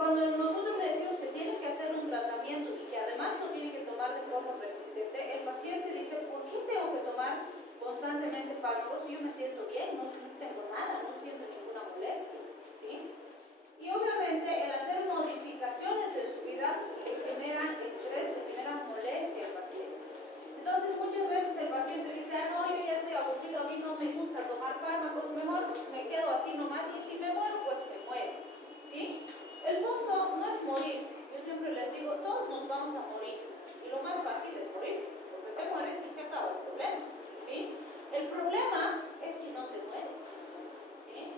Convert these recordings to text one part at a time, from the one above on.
cuando nosotros le decimos que tiene que hacer un tratamiento y que además lo tiene que tomar de forma persistente, el paciente dice, ¿por qué tengo que tomar constantemente fármacos si yo me siento bien, no tengo nada, no siento ninguna molestia? ¿Sí? Y obviamente el hacer modificaciones en su vida le generan estrés, le generan molestia al paciente. Entonces muchas veces el paciente dice, no, yo ya estoy aburrido, a mí no me gusta tomar fármacos, mejor me quedo así nomás y si me muero, pues me muero. ¿Sí? El punto no es morirse. Yo siempre les digo, todos nos vamos a morir. Y lo más fácil es morirse, porque te mueres y se acaba el problema. ¿Sí? El problema es si no te mueres. ¿Sí?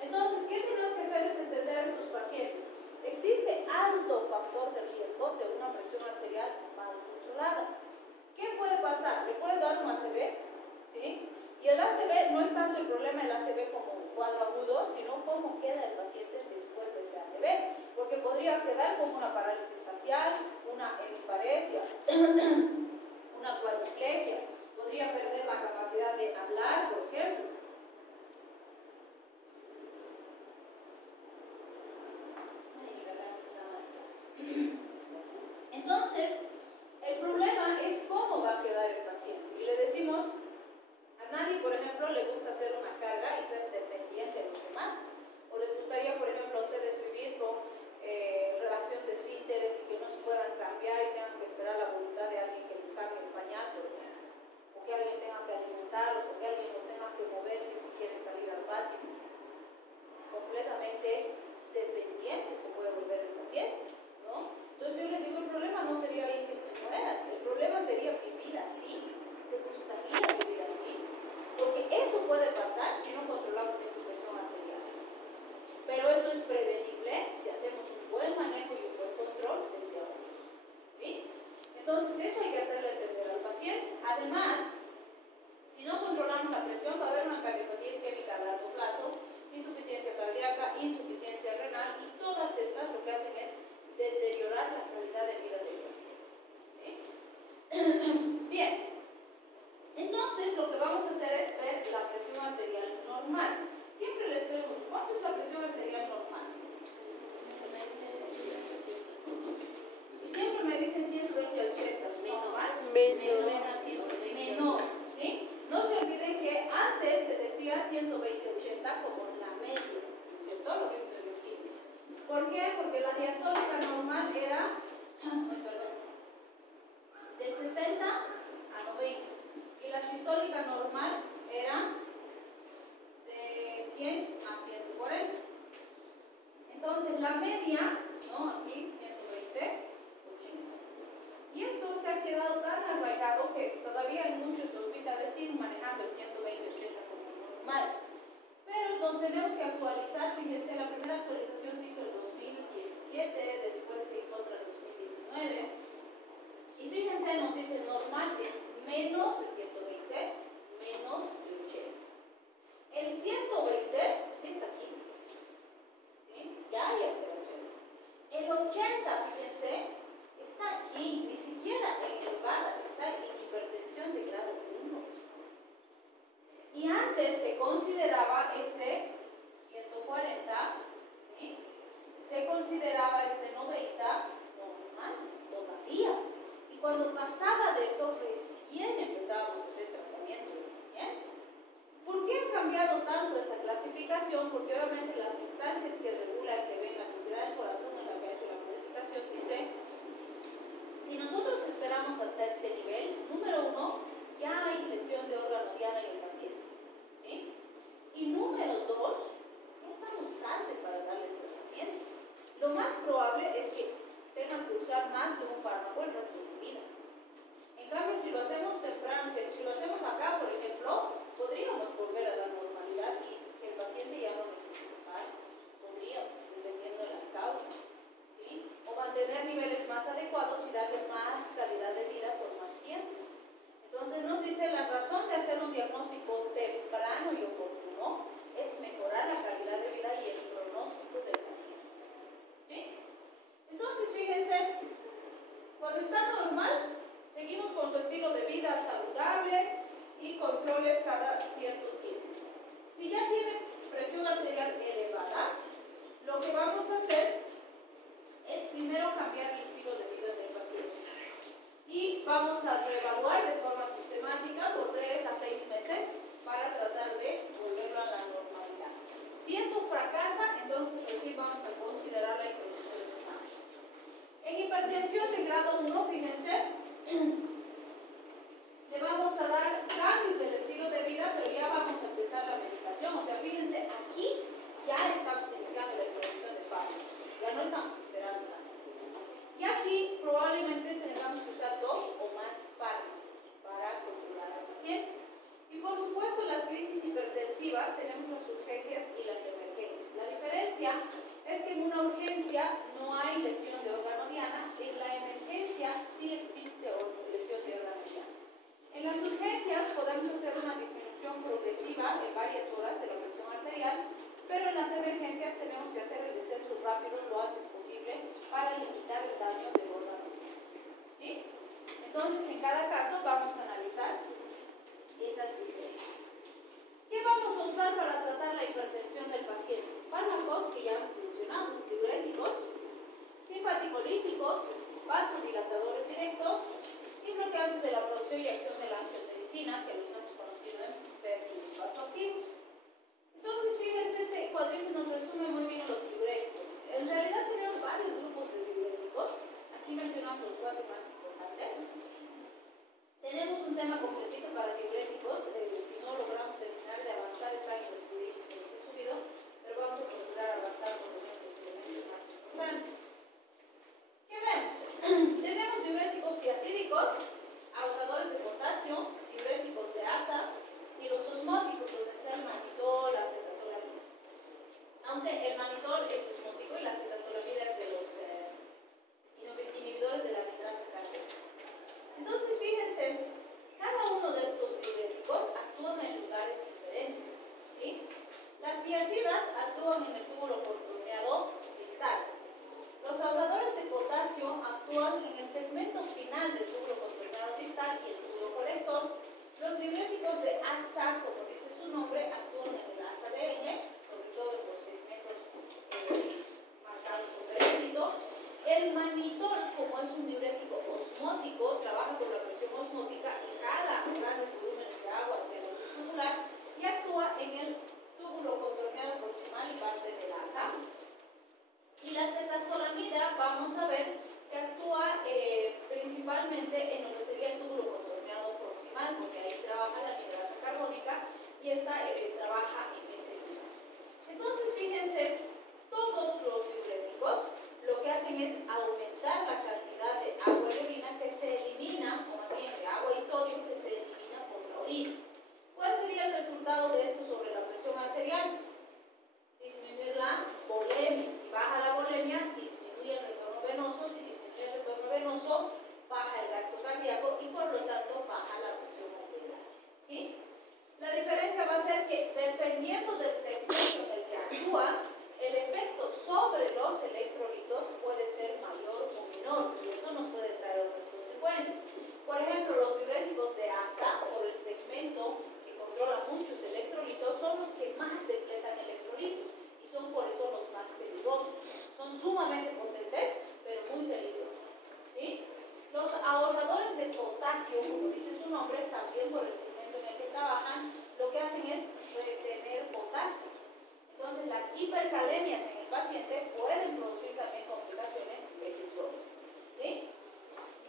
Entonces, ¿qué tenemos que hacer? Es entender a estos pacientes. Existe alto factor de riesgo de una presión arterial mal controlada. ¿Qué puede pasar? Le puede dar un ACV, ¿sí? Y el ACV no es tanto el problema del ACV como un cuadro agudo, sino cómo queda el paciente después de ese ACV, porque podría quedar como una parálisis facial, una hemiparesia, una cuadriplegia, podría perder la capacidad de hablar, por ejemplo. Entonces, el problema es cómo va a quedar el paciente. Y le decimos, a nadie, por ejemplo, le gusta hacer una carga y ser dependiente de los demás. O les gustaría, por ejemplo, a ustedes vivir con relación de esfínteres y que no se puedan cambiar y tengan que esperar la voluntad de alguien que les cambie el pañal, por ejemplo. O que alguien tenga que alimentarlos, o que alguien los tenga que mover si es que quieren salir al patio. Completamente dependiente se puede volver el paciente, ¿no? Entonces yo les digo, el problema no sería ir que te mueras, el problema sería vivir así. ¿Te gustaría vivir así? Porque eso puede pasar si no controlamos bien tu presión arterial. Pero eso es prevenible si hacemos un buen manejo y un buen control desde ahora. ¿Sí? Entonces eso hay que hacerle entender al paciente. Además, si no controlamos la presión, va a haber una cardiopatía isquémica a largo plazo, insuficiencia cardíaca, insuficiencia renal, y todas estas lo que hacen es deteriorar la calidad de vida del paciente. ¿Sí? Bien. Entonces, lo que vamos a hacer es ver la presión arterial normal. Siempre les pregunto, ¿cuánto es la presión arterial normal? Y siempre me dicen 120-80, ¿normal? Menor, ¿sí? No se olviden que antes se decía 120-80 como la media, ¿cierto? Lo que vimos en bioquímica. ¿Por qué? Porque la diastólica normal era de 60 a 90. Y la sistólica normal era de 100 a 140. Entonces la media, ¿no? Aquí 120, 80. Y esto se ha quedado tan arraigado que todavía en muchos hospitales siguen manejando el 120-80 como normal. Pero nos tenemos que actualizar. Fíjense, la primera actualización se hizo en 2017, después se hizo otra en 2019. Y fíjense, nos dice normal es menos de 120, menos de 80. El 120 está aquí, ¿sí? Ya hay alteración. El 80, fíjense, está aquí, ni siquiera elevada, está en hipertensión de grado 1. Y antes se consideraba este 140, ¿sí? Se consideraba este 90 normal todavía. Y cuando pasaba de eso, recién empezábamos a hacer tratamiento del paciente. ¿Por qué ha cambiado tanto esa clasificación? Porque obviamente las instancias que regulan, que ven la Sociedad del Corazón en la que ha hecho la modificación, dice, si nosotros esperamos hasta este nivel, número 1, ya hay lesión de órgano diana en el paciente, ¿sí? Y número 2, ya estamos tarde para darle el tratamiento. Lo más probable es que tengan que usar más de un fármaco el resto de su vida. En cambio, si lo hacemos temprano, si lo hacemos acá, por ejemplo, podríamos volver a la normalidad y que el paciente ya no necesite fármacos. Podríamos, dependiendo de las causas, ¿sí? O mantener niveles más adecuados y darle más calidad de vida por más tiempo. Entonces nos dice, la razón de hacer un diagnóstico temprano y oportuno es mejorar la fracasa, entonces recién vamos a considerar la introducción de fármacos. En hipertensión de grado 1, fíjense, le vamos a dar cambios del estilo de vida, pero ya vamos a empezar la medicación. O sea, fíjense, aquí ya estamos iniciando la introducción de fármacos, ya no estamos esperando nada. Y aquí probablemente tengamos que usar 2 o más fármacos para controlar al paciente. Y por supuesto, en las crisis hipertensivas tenemos las urgencias y las emergencias. La diferencia es que en una urgencia no hay lesión de órgano diana, en la emergencia sí existe lesión de órgano diana. En las urgencias podemos hacer una disminución progresiva en varias horas de la presión arterial, pero en las emergencias tenemos que hacer el descenso rápido lo antes posible para limitar el daño del órgano diana. ¿Sí? Entonces, en cada caso vamos a analizar esas diferencias. ¿Qué vamos a usar para tratar la hipertensión del paciente? Fármacos que ya hemos mencionado, diuréticos, simpaticolíticos, vasodilatadores directos y bloqueantes de la producción y acción de la angiotensina, que los hemos conocido en péptidos vasoactivos. Entonces, fíjense, este cuadrito nos resume muy bien los diuréticos. En realidad tenemos varios grupos de diuréticos. Aquí mencionamos los 4 más importantes. Tenemos un tema completito para diuréticos. Si no logramos terminar de avanzar, está en los videos que les he subido, pero vamos a procurar avanzar con los elementos más importantes. ¿Qué vemos? Tenemos diuréticos tiacídicos, ahorradores de potasio, diuréticos de asa y los osmóticos, donde está el manitol, la acetazolamida. Aunque el manitol es osmótico y la acetazolamida es de los inhibidores de la nitrasa cardíaca. Entonces, fíjense, cada uno de estos diuréticos actúan en lugares diferentes, ¿sí? Las tiacidas actúan en el túbulo contorneado distal. Los ahorradores de potasio actúan en el segmento final del túbulo contorneado distal y el túbulo colector. Los diuréticos de asa, como dice su nombre, actúan en el asa de N, sobre todo en los segmentos marcados con peróxido. El manitol, como es un diurético osmótico, trabaja por la presión osmótica y jala grandes volúmenes de agua hacia el luz tubular y actúa en el túbulo contorneado proximal y parte del asa. Y la acetazolamida, vamos a ver que actúa principalmente en lo que sería el túbulo contorneado proximal, porque ahí trabaja la nitrasa carbónica y esta trabaja en ese lugar. Entonces, fíjense, todos los diuréticos lo que hacen es aumentar la cantidad de agua y orina que se elimina, o más bien de agua y sodio que se elimina por la orina. ¿Cuál sería el resultado de esto sobre la presión arterial? Disminuir la volemia. Si baja la volemia, disminuye el retorno venoso. Si disminuye el retorno venoso, baja el gasto cardíaco y por lo tanto baja la presión arterial. ¿Sí? La diferencia va a ser que dependiendo del segmento en el que actúa, el efecto sobre los electrolitos puede ser mayor o menor y eso nos puede traer otras consecuencias. Por ejemplo, los diuréticos de asa, por el segmento que controla muchos electrolitos, son los que más depletan electrolitos y son por eso los más peligrosos. Son sumamente potentes, pero muy peligrosos. ¿Sí? Los ahorradores de potasio, como dice su nombre, también por el segmento en el que trabajan, lo que hacen es retener potasio. Entonces, las hipercalemias en el paciente pueden producir también complicaciones peligrosas. ¿Sí?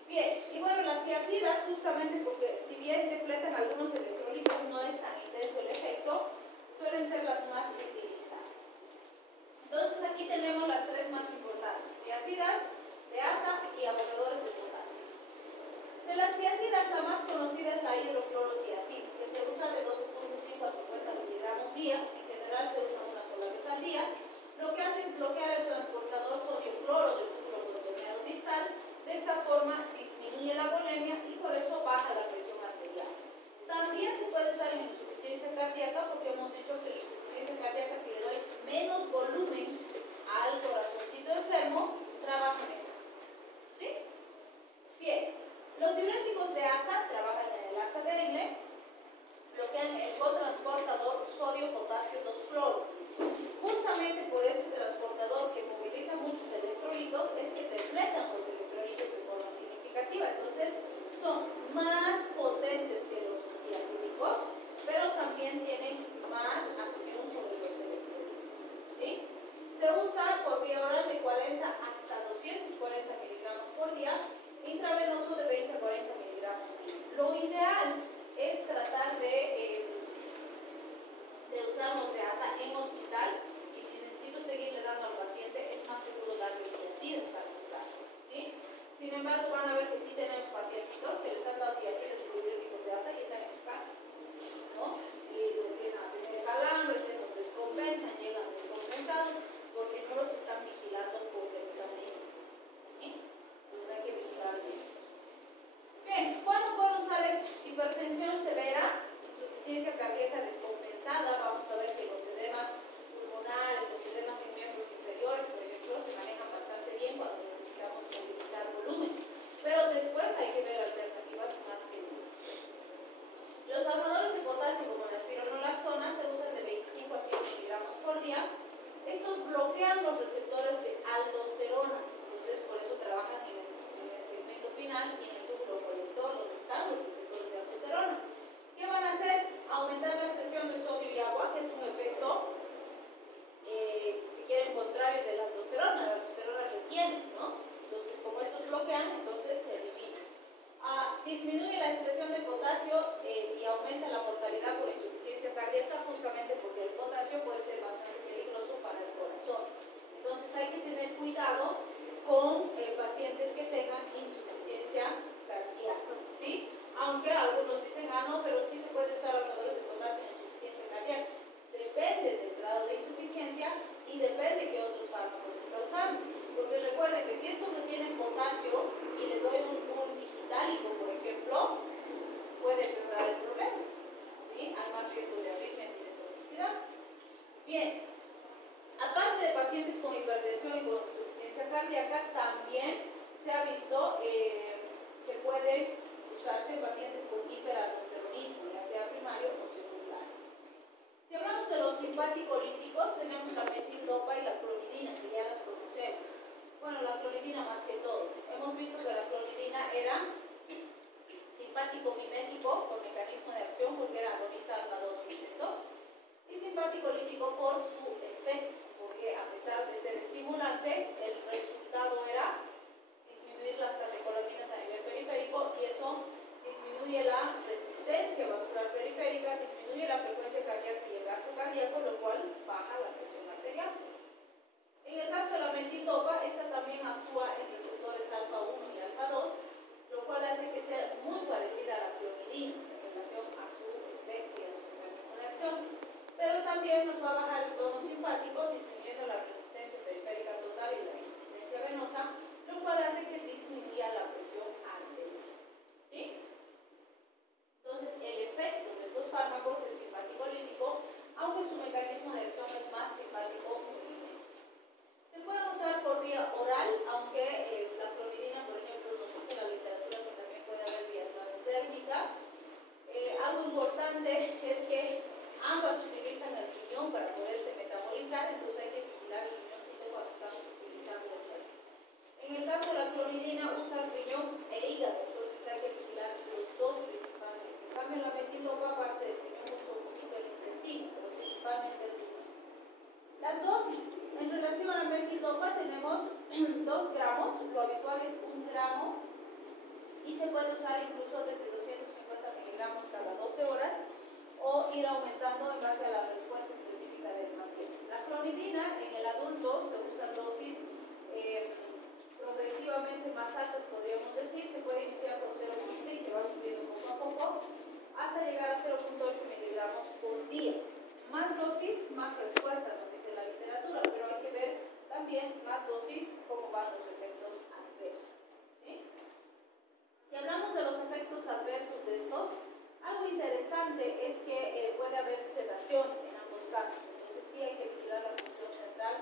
Bien, y bueno, las tiacidas, justamente porque si bien depletan algunos electrolitos, no es tan intenso el efecto, suelen ser las más utilizadas. Entonces, aquí tenemos las 3 más importantes: tiacidas, de asa y ahorradores de potasio. De las tiacidas, la más conocida es la hidroclorotiacida, que se usa de 12.5 a 50 miligramos día. En general se usa una sola vez al día. Lo que hace es bloquear el transportador sodio-cloro del túbulo contorneado distal. De esta forma disminuye la volemia y por eso baja la presión arterial. También se puede usar en insuficiencia cardíaca, porque hemos dicho que la insuficiencia cardíaca, si le doy menos volumen al corazoncito enfermo, trabaja mejor. ¿Sí? Bien, los diuréticos de asa trabajan en el asa de N, bloquean el cotransportador sodio-potasio 2-cloro. Justamente por este transportador que moviliza muchos electrolitos es que depletan los electrolitos de forma significativa. Entonces son más potentes que los tiacídicos, pero también tienen más acción sobre los electrolitos. por vía oral de 40 hasta 240 miligramos por día, intravenoso de 20 a 40 miligramos. Lo ideal es tratar de usar los de ASA en hospital, y si necesito seguirle dando al paciente, es más seguro darle tiazidas para su caso, ¿sí? Sin embargo, van a ver que sí tenemos pacientitos que les han dado tiazidas y diuréticos de ASA y están en su casa, ¿no? Y empiezan a tener calambres, se los descompensan, llegan descompensados porque no los están vigilando correctamente, ¿sí? Entonces hay que vigilar bien. Bien, ¿cuándo puedo usar estos? Hipertensión severa, insuficiencia cardíaca descompensada. Vamos a ver que los edemas pulmonares, los edemas en miembros inferiores, por ejemplo, se manejan bastante bien cuando necesitamos movilizar volumen, pero después hay que ver alternativas más seguras. Los ahorradores de potasio, como la espironolactona, se usan de 25 a 100 miligramos por día. Estos bloquean los receptores de aldosterona, entonces por eso trabajan en el segmento final y en el túbulo colector, donde están los receptores de aldosterona. ¿Qué van a hacer? Aumentar la excreción de sodio y agua, que es un efecto, si quieren, contrario de la aldosterona. La aldosterona retiene, ¿no? Entonces, como estos bloquean, entonces se elimina. Disminuye la excreción de potasio y aumenta la mortalidad por insuficiencia cardíaca, justamente porque el potasio puede ser bastante peligroso para el corazón. Entonces, hay que tener cuidado con pacientes que tengan insuficiencia cardíaca, ¿sí? Aunque algunos dicen, no, pero sí se puede usar ahorradores de potasio en insuficiencia cardíaca. Depende del grado de insuficiencia y depende de qué otros fármacos está usando. Porque recuerden que si estos retienen potasio y le doy un digitálico, por ejemplo, puede empeorar el problema, ¿sí? Hay más riesgo de arritmias y de toxicidad. Bien, aparte de pacientes con hipertensión y con insuficiencia cardíaca, también se ha visto que puede usarse en pacientes con hiperaldosteronismo, ya sea primario o secundario. Si hablamos de los simpaticolíticos, tenemos la metildopa y la clonidina, que ya las conocemos. Bueno, la clonidina más que todo. Hemos visto que la clonidina era simpático mimético por mecanismo de acción, porque era agonista alfa-2 receptor, y simpaticolítico por su efecto, porque a pesar de ser estimulante, el resultado era disminuir las catecolaminas a nivel periférico, y eso disminuye la resistencia vascular periférica, disminuye la frecuencia cardíaca y el gasto cardíaco, lo cual baja la presión arterial. En el caso de la metildopa, esta también actúa en receptores alfa-1 y alfa-2, lo cual hace que sea muy parecida a la clonidina en relación a su efecto y a su mecanismo de acción. Pero también nos va a bajar el tono simpático, disminuyendo la resistencia periférica total y la resistencia venosa, lo cual hace que disminuya la presión arterial, ¿sí? Entonces, el efecto de estos fármacos es simpaticolítico, aunque su mecanismo de acción es más simpático. Se pueden usar por vía oral, aunque la clonidina, por ejemplo, nos dice la literatura que también puede haber vía transdérmica. Algo importante es que ambas utilizan el riñón para poderse metabolizar, entonces hay que vigilar el riñoncito cuando estamos utilizando estas. En el caso de la clonidina usa riñón e hígado, entonces hay que vigilar los dos principalmente. En cambio, la metildopa, aparte del riñón, usa un poquito el intestino, pero principalmente el riñón. Las dosis. En relación a la metildopa tenemos 2 gramos, lo habitual es 1 gramo, y se puede usar incluso desde 250 miligramos cada 12 horas, o ir aumentando en base a la respuesta específica del paciente. La clonidina en el adulto se usa dosis progresivamente más altas, podríamos decir. Se puede iniciar con 0,15 y se va subiendo poco a poco hasta llegar a 0,8 miligramos por día. Más dosis, más respuesta, nos dice la literatura, pero hay que ver también más dosis cómo van los efectos adversos, ¿sí? Si hablamos de los efectos adversos de estos, algo interesante es que puede haber sedación en ambos casos, entonces sí hay que vigilar la función central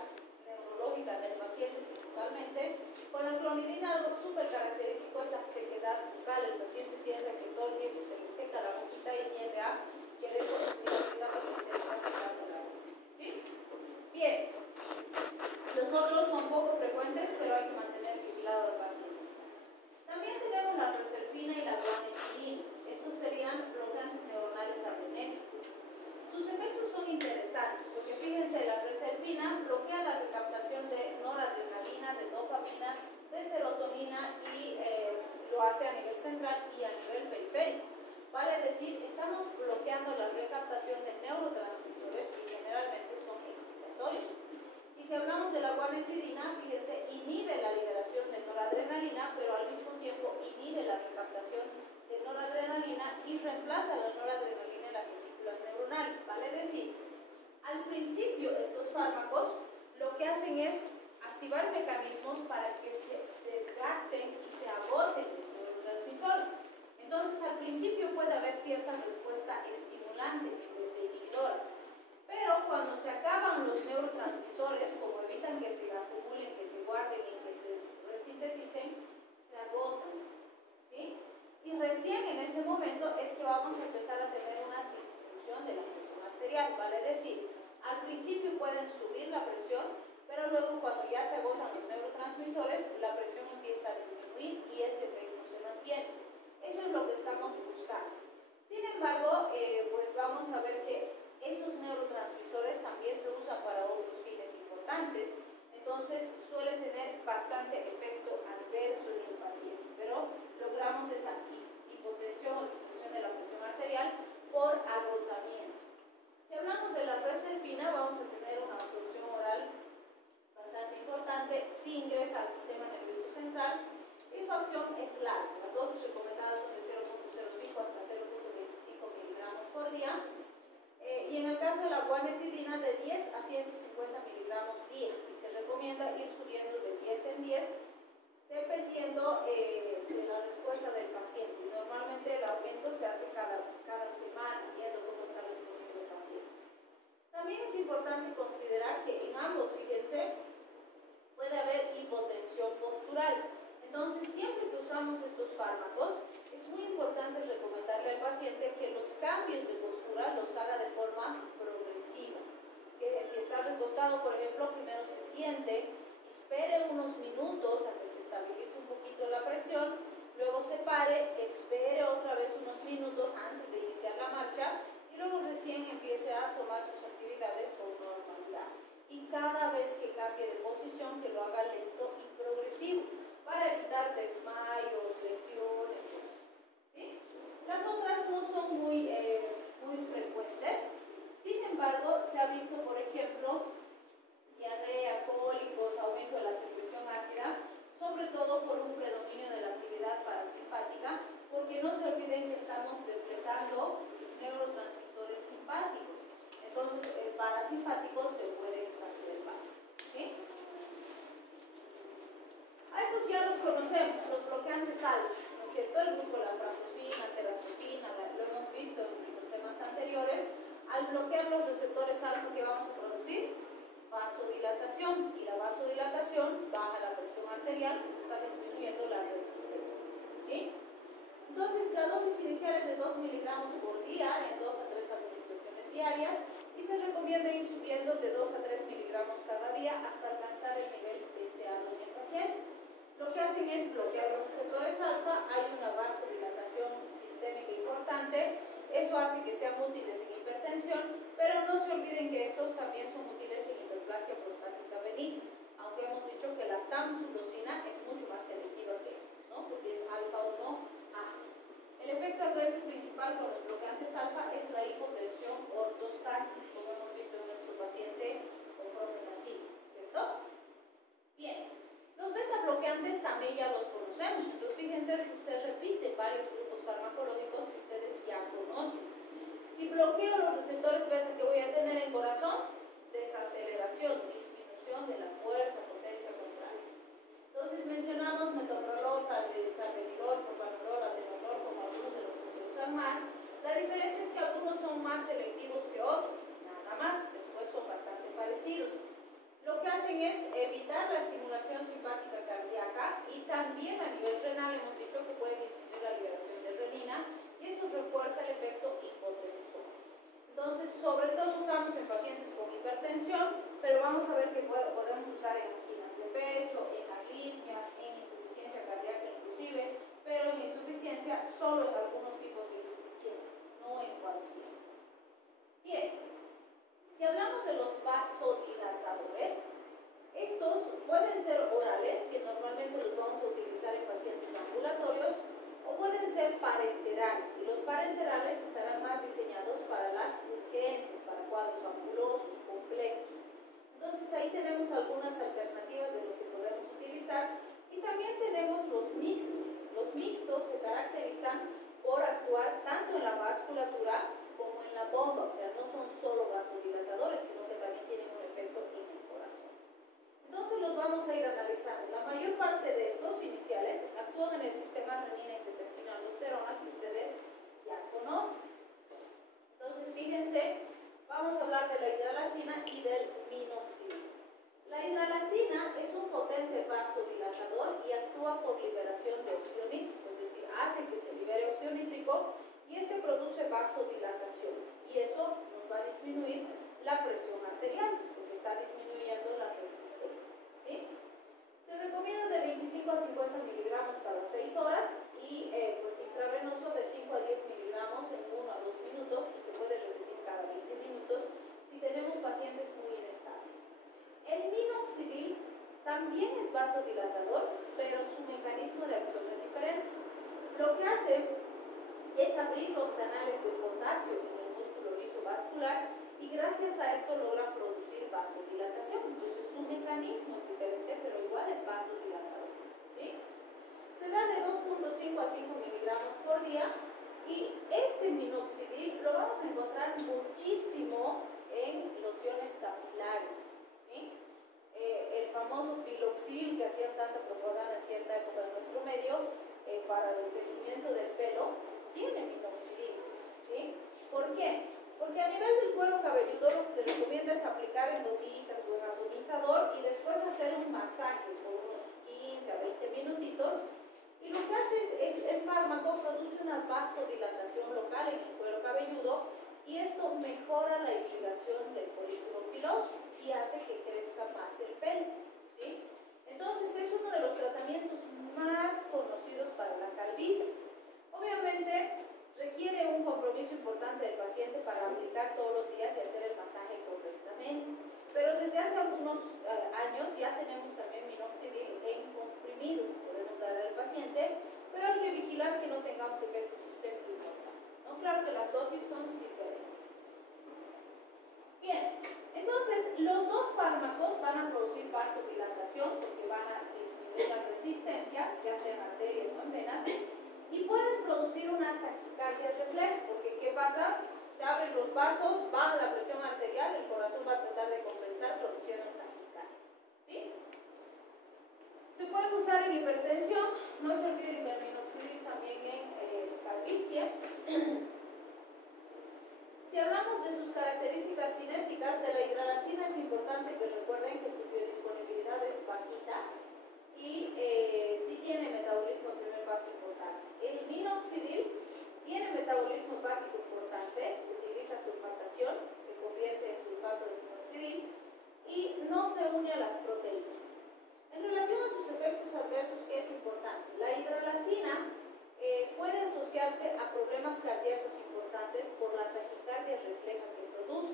neurológica del paciente principalmente. Con la clonidina algo súper característico es la sequedad bucal. El paciente siente que todo el tiempo se le seca la boquita y tiende a querer respirar cuando se está secando la boca, ¿sí? Bien, los otros son poco frecuentes, pero hay que mantener vigilado al paciente. También tenemos la reserpina y la guanidina. Estos serían bloqueantes neuronales adrenérgicos. Sus efectos son interesantes porque fíjense, la reserpina bloquea la recaptación de predomina y lo hace a nivel central y a nivel periférico. Vale decir, estamos bloqueando la recaptación de neurotransmisores que generalmente son excitatorios. Y si hablamos de la guanetidina, fíjense, inhibe la liberación de noradrenalina, pero al mismo tiempo inhibe la recaptación de noradrenalina y reemplaza la noradrenalina en las vesículas neuronales. Vale decir, al principio estos fármacos lo que hacen es activar mecanismos para que se desgasten y se agoten los neurotransmisores. Entonces, al principio puede haber cierta respuesta estimulante desde inhibidora, pero cuando se acaban los neurotransmisores, como evitan que se acumulen, que se guarden y que se resinteticen, se agotan, ¿sí? Y recién en ese momento es que vamos a empezar a tener una disminución de la presión arterial, vale decir, al principio pueden subir la presión, pero luego cuando ya se agotan los neurotransmisores, la presión empieza a disminuir y ese efecto se mantiene. Eso es lo que estamos buscando. Sin embargo, pues vamos a ver que esos neurotransmisores también se usan para otros fines importantes, entonces suele tener bastante efecto adverso en el paciente, pero logramos esa hipotensión o disminución de la presión arterial por agotamiento. Si hablamos de la reserpina, vamos a tener una absorción oral bastante importante si ingresa al sistema nervioso central y su acción es larga. Las dosis recomendadas son de 0.05 hasta 0.25 miligramos por día. Y en el caso de la guanetidina, de 10 a 150 miligramos día. Y se recomienda ir subiendo de 10 en 10, dependiendo de la respuesta del paciente. Normalmente el aumento se hace cada semana, viendo cómo está respondiendo el paciente. También es importante considerar que en ambos, fíjense, puede haber hipotensión postural. Entonces, siempre que usamos estos fármacos, es muy importante recomendarle al paciente que los cambios de postura los haga de forma progresiva. Que si está recostado, por ejemplo, primero se siente, espere unos minutos a que se estabilice un poquito la presión, luego se pare, espere otra vez unos minutos antes de iniciar la marcha y luego recién empiece a tomar sus actividades con normalidad. Y cada vez que cambie de posición, que lo haga lento y progresivo, para evitar desmayos, lesiones, ¿sí? Las otras no son muy frecuentes, sin embargo, se ha visto, por ejemplo, diarrea, cólicos, aumento de la secreción ácida, sobre todo por un predominio de la actividad parasimpática, porque no se olviden que estamos depletando neurotransmisores simpáticos. Entonces, el parasimpático se puede exacerbar, ¿sí? A estos ya los conocemos, los bloqueantes alfa, ¿no es cierto? El grupo de la prazosina, terazosina, lo hemos visto en los temas anteriores. Al bloquear los receptores alfa, ¿qué vamos a producir? Vasodilatación, y la vasodilatación baja la presión arterial porque está disminuyendo la resistencia, ¿sí? Entonces, la dosis inicial es de 2 miligramos por día en 2 a 3 administraciones diarias y se recomienda ir subiendo de 2 a 3 miligramos cada día hasta alcanzar el nivel deseado en el paciente. Lo que hacen es bloquear los receptores alfa, hay una vasodilatación sistémica importante, eso hace que sean útiles en hipertensión, pero no se olviden que estos también son útiles en hiperplasia prostática benigna, aunque hemos dicho que la tamsulosina es mucho más selectiva que estos, ¿no? Porque es alfa 1A. El efecto adverso principal con los bloqueantes alfa es la hipotensión ortostática, como hemos visto en nuestro paciente con probenecina, ¿cierto? Bien, los beta bloqueantes también ya los conocemos, entonces fíjense, se repiten varios grupos farmacológicos que ustedes ya conocen. Si bloqueo los receptores beta, ¿qué voy a tener en corazón? Desaceleración, disminución de la fuerza, potencia contraria. Entonces mencionamos metoprolol, tarvenilol, propanolol, atenolol como algunos de los que se usan más. La diferencia es que algunos son más selectivos que otros, nada más, después son bastante parecidos. Lo que hacen es evitar la estimulación simpática cardíaca y también a nivel renal hemos dicho que pueden disminuir la liberación de renina y eso refuerza el efecto hipotensor. Entonces, sobre todo usamos en pacientes con hipertensión, pero vamos a ver que podemos usar en anginas de pecho, en arritmias, en insuficiencia cardíaca inclusive, pero en insuficiencia solo en algunos tipos de insuficiencia, no en cualquiera. Bien. Si hablamos de los vasodilatadores, estos pueden ser orales, que normalmente los vamos a utilizar utilizar en pacientes ambulatorios o pueden ser parenterales, y los parenterales estarán más diseñados para las urgencias, para cuadros ambulosos, complejos. Entonces ahí tenemos algunas alternativas de los que podemos utilizar, y también tenemos los mixtos. Los mixtos se caracterizan por actuar tanto en la vasculatura como en la bomba, o sea, no son solo vasodilatadores, sino que también tienen un efecto en el corazón. Entonces los vamos a ir analizando. La mayor parte de estos iniciales actúan en el sistema renina-angiotensina-aldosterona, que ustedes ya conocen. Entonces fíjense, vamos a hablar de la hidralazina y del minoxidil. La hidralazina es un potente vasodilatador y actúa por liberación de óxido nítrico, es decir, hace que se libere óxido nítrico y este produce vasodilatación, y eso nos va a disminuir la presión arterial, porque está disminuyendo la resistencia, ¿sí? Se recomienda de 25 a 50 miligramos cada 6 horas y pues intravenoso de 5 a 10 miligramos en 1 a 2 minutos, y se puede repetir cada 20 minutos si tenemos pacientes muy inestables. El minoxidil también es vasodilatador, pero su mecanismo de acción es diferente. Lo que hace es abrir los canales de potasio en el músculo liso vascular, y gracias a esto logra producir vasodilatación. Entonces su mecanismo es diferente, pero igual es vasodilatador, ¿sí? Se da de 2.5 a 5 miligramos por día, y este minoxidil lo vamos a encontrar muchísimo en lociones capilares, ¿sí? El famoso piloxil que hacían tanta propaganda en cierta época en nuestro medio para el crecimiento del pelo, tiene minoxidil, ¿sí? ¿Por qué? Porque a nivel del cuero cabelludo lo que se recomienda es aplicar en gotitas o en atomizador y después hacer un masaje por unos 15 a 20 minutitos, y lo que hace es el fármaco produce una vasodilatación local en el cuero cabelludo, y esto mejora la irrigación del folículo piloso y hace que crezca más el pelo, ¿sí? Entonces es uno de los tratamientos más conocidos para la calvicie. Obviamente requiere un compromiso importante del paciente para aplicar todos los días y hacer el masaje correctamente, pero desde hace algunos años ya tenemos también minoxidil en comprimidos que podemos dar al paciente, pero hay que vigilar que no tengamos efectos sistémicos importantes, ¿no? Claro que las dosis son diferentes. Bien, entonces los dos fármacos van a producir vasodilatación porque van a disminuir la resistencia, ya sea en arterias o en venas, y pueden producir una taquicardia refleja, porque ¿qué pasa? Se abren los vasos, baja la presión arterial, el corazón va a tratar de compensar produciendo taquicardia, ¿sí? Se puede usar en hipertensión, no se olviden del minoxidil también en calvicie. Si hablamos de sus características cinéticas de la hidralazina, es importante que recuerden que su biodisponibilidad es bajita y sí tiene metabolismo en primer paso importante. El minoxidil tiene metabolismo hepático importante, utiliza sulfatación, se convierte en sulfato de minoxidil y no se une a las proteínas. En relación a sus efectos adversos, ¿qué es importante? La hidralazina puede asociarse a problemas cardíacos importantes por la taquicardia refleja que produce.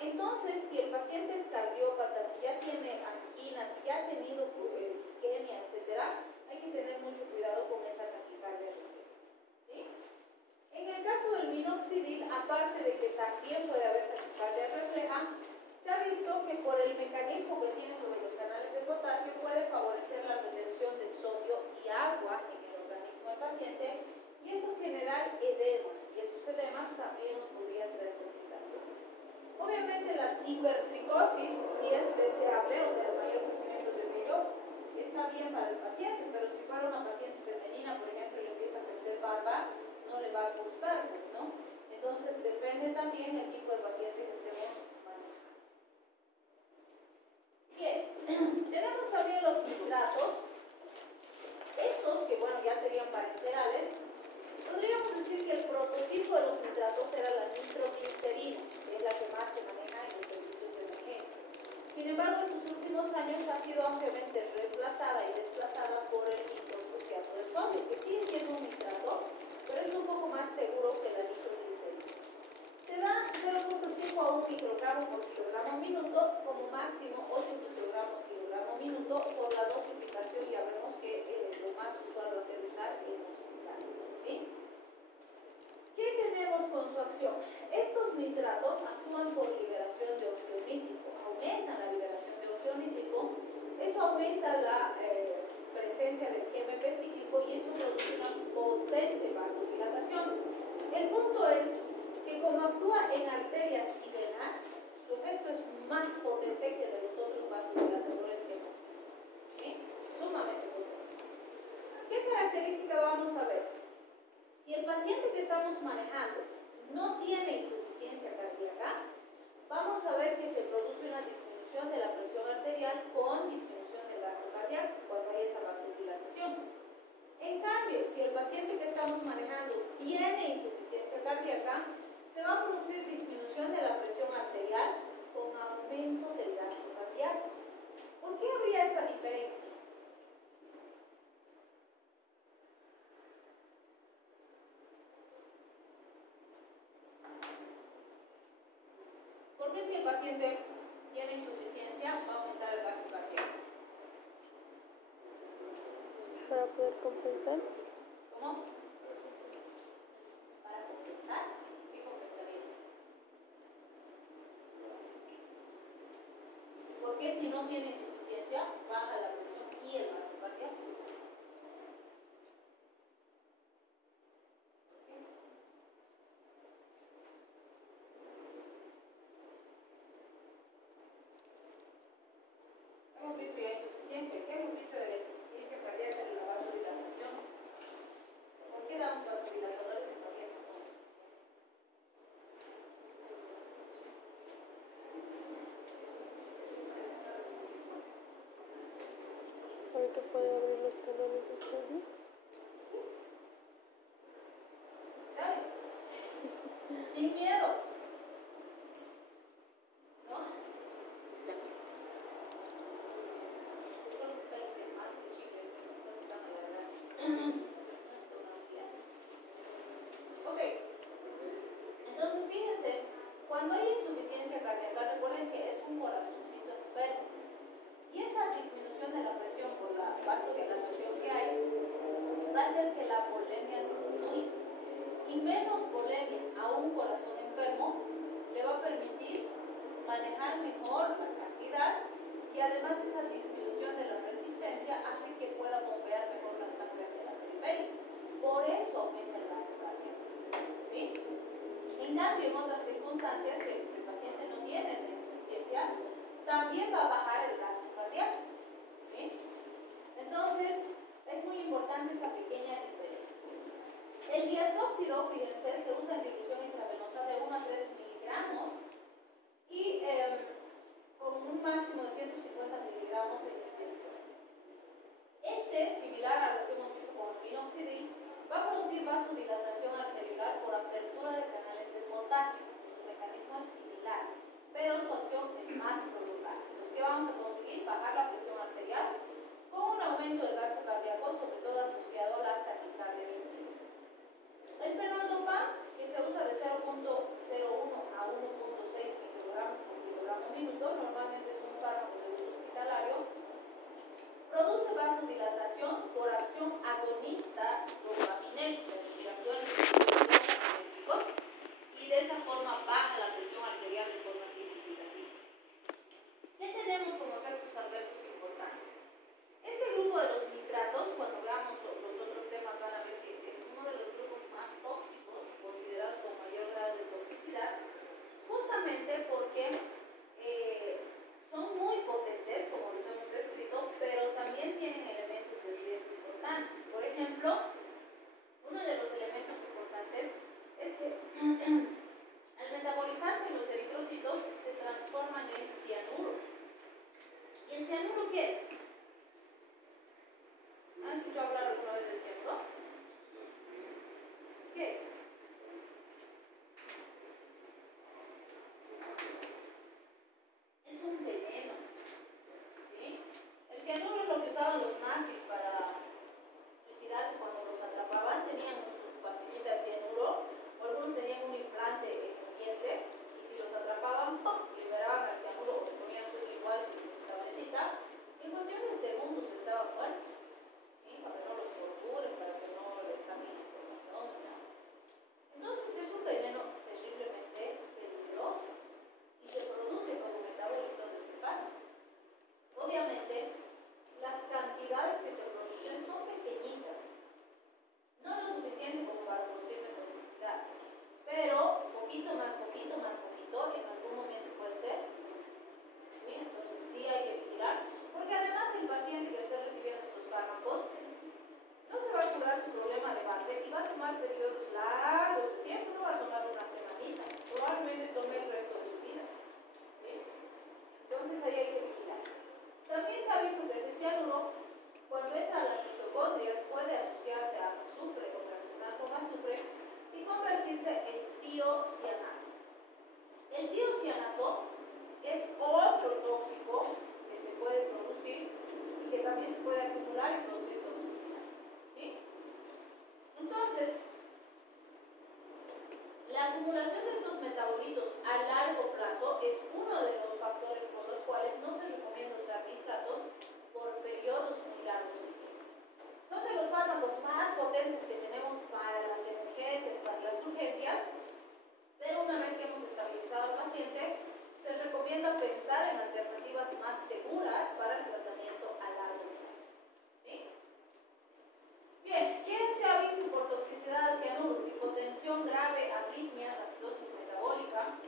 Entonces, si el paciente es cardiópata, si ya tiene angina, si ya ha tenido isquemia, etc., hay que tener mucho cuidado con esa taquicardia refleja, ¿sí? En el caso del minoxidil, aparte de que también puede haber taquicardia refleja, se ha visto que por el mecanismo que tiene sobre los canales de potasio puede favorecer la retención de sodio y agua en el organismo del paciente, y esto generar edemas, y esos edemas también nos podrían traer complicaciones. Obviamente la hipertricosis, si es deseable, o sea, el mayor crecimiento de vello, está bien para el paciente, pero si fuera una paciente femenina, por ejemplo, y le empieza a crecer barba, no le va a gustar, pues, ¿no? Entonces depende también el tipo de paciente que estemos manejando. Bien, tenemos también los nitratos. Estos, que bueno, ya serían parenterales, podríamos decir que el prototipo de los nitratos era la nitroglicerina, que es la que más se maneja en los servicios de emergencia. Sin embargo, en sus últimos años ha sido ampliamente reemplazada y desplazada por el nitrocruciato de sodio, que sigue siendo un nitrato, pero es un poco más seguro que la nitroglicerina. Se da 0.5 a 1 microgramo por kilogramo minuto, como máximo 8 microgramos kilogramo minuto. Por la dosificación ya vemos que lo más aumenta la presencia del GMP cíclico y eso produce una potente vasodilatación. El punto es que como actúa en arterias y venas, su efecto es más potente que de los otros vasodilatadores que hemos visto. ¿Sí? Sumamente potente. ¿Qué característica vamos a ver? Si el paciente que estamos manejando no tiene insuficiencia cardíaca, vamos a ver que se produce una disminución de la presión arterial con disminución del gasto cardíaco cuando hay esa vasodilatación. En cambio, si el paciente que estamos manejando tiene insuficiencia cardíaca, se va a producir disminución de la presión arterial con aumento del gasto cardíaco. ¿Por qué habría esta diferencia? Porque si el paciente tiene insuficiencia, va a aumentar el gasto cardíaco. Para poder compensar. ¿Cómo? ¿Para compensar? ¿Qué compensaría? Porque si no tiene insuficiencia, baja la presión y el gasto cardíaco. Hemos visto ya insuficiencia. ¿Qué hemos dicho de la insuficiencia cardíaca y la vasodilatación? ¿Por qué damos vasodilatadores en pacientes con insuficiencia? Para que pueda abrir los canales de estudio. Dale. Sin miedo. ¿No? Ok, entonces fíjense, cuando hay insuficiencia cardíaca, recuerden que es un corazoncito enfermo y esa disminución de la presión por la vasodilatación que hay va a hacer que la volemia disminuya y menos volemia a un corazón enfermo le va a permitir manejar mejor la cantidad y además esa disminución de la resistencia hace que pueda bombear mejor la sangre hacia la periferia. Por eso aumenta el gasto cardíaco. ¿Sí? En cambio, en otras circunstancias, si el paciente no tiene esa insuficiencia, también va a bajar el gasto cardíaco. ¿Sí? Entonces, es muy importante esa pequeña diferencia. El diazóxido, fíjense, se usa en dilución intravenosa de 1 a 3 miligramos y con un máximo de 150 miligramos en inmersión. Este, similar a lo que hemos visto con el minoxidil, va a producir vasodilatación arteriolar por apertura de canales de potasio. Su mecanismo es similar, pero su acción es más prolongada. Entonces, ¿qué vamos a conseguir? Bajar la presión arterial con un aumento del gasto cardíaco, sobre todo asociado a la taquicardia ventricular. El fenoldopa, que se usa de 0.01 a 1.6 microgramos por kilogramo minuto, normalmente es un fármaco de uso hospitalario, produce vasodilatación por acción agonista dopaminérgica, es decir, actúa en los eléctricos y de esa forma baja la presión arterial de forma significativa. ¿Qué tenemos como efectos adversos importantes? Este grupo de los nitratos, cuando veamos los otros temas, van a ver que es uno de los grupos más tóxicos, considerados con mayor grado de toxicidad, justamente porque son muy potentes, como los hemos descrito, pero también tienen elementos de riesgo importantes. Por ejemplo, uno de los elementos importantes es que al metabolizarse los eritrocitos se transforman en cianuro. ¿Y el cianuro qué es? ¿Han escuchado hablar alguna vez de cianuro? ¿Qué es? Es un veneno. ¿Sí? El cianuro es lo que usaban los nazis para suicidarse cuando los atrapaban. Tenían su pastillita de cianuro, o algunos tenían un implante en el diente, y si los atrapaban, ¡pum!, liberaban el cianuro, o se ponían sus iguales en su tabletita. En cuestión de segundos estaban muertos. ¿Sí? Para que no los torturen, para que no les saquen información, nada. Entonces es un veneno terriblemente peligroso y se produce como metabólito de este fármaco. Obviamente, cantidades que se producen son pequeñitas, no lo suficiente como para producirme toxicidad, pero poquito, en algún momento puede ser. ¿Sí? Entonces sí hay que vigilar, porque además el paciente que esté recibiendo estos fármacos no se va a curar su problema de base y va a tomar periodos largos de tiempo, no va a tomar una semanita, probablemente tome el resto de su vida. ¿Sí? Entonces ahí hay que vigilar. También se ha visto que ese cianuro, cuando entra a las mitocondrias, puede asociarse a azufre o reaccionar con azufre y convertirse en tiocianato. El tiocianato es otro tóxico que se puede producir y que también se puede acumular y producir toxicidad. ¿Sí? Entonces, la acumulación de estos metabolitos a largo plazo es uno de los factores por los cuales no se recomienda usar nitratos por periodos muy largos de tiempo. Son de los fármacos más potentes que tenemos para las emergencias, para las urgencias, pero una vez que hemos estabilizado al paciente, se recomienda pensar en alternativas más seguras para el tratamiento a largo plazo. ¿Sí? Bien, ¿qué se ha visto por toxicidad al cianuro? Hipotensión grave, arritmias, acidosis metabólica.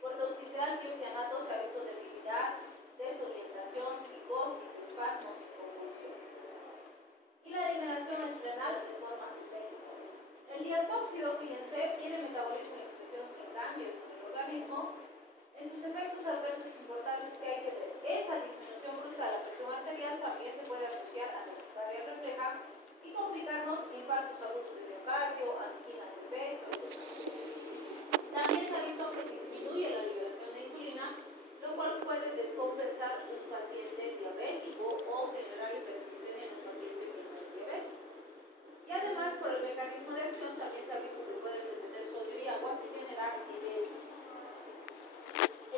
Por toxicidad al tiocianato se ha visto debilidad, desorientación, psicosis, espasmos y convulsiones. Y la eliminación es renal de forma lenta. El diazóxido, fíjense, tiene metabolismo y expresión sin cambios en el organismo. En sus efectos adversos importantes que hay que ver, esa disminución brusca de la presión arterial también se puede asociar a la taquicardia refleja y complicarnos infartos agudos de miocardio, angina del pecho. También se ha visto que disminuye la liberación de insulina, lo cual puede descompensar un paciente diabético o generar hiperglicemia en un paciente hiperdiabético. Y además, por el mecanismo de acción, también se ha visto que puede retener sodio y agua y generar edemas.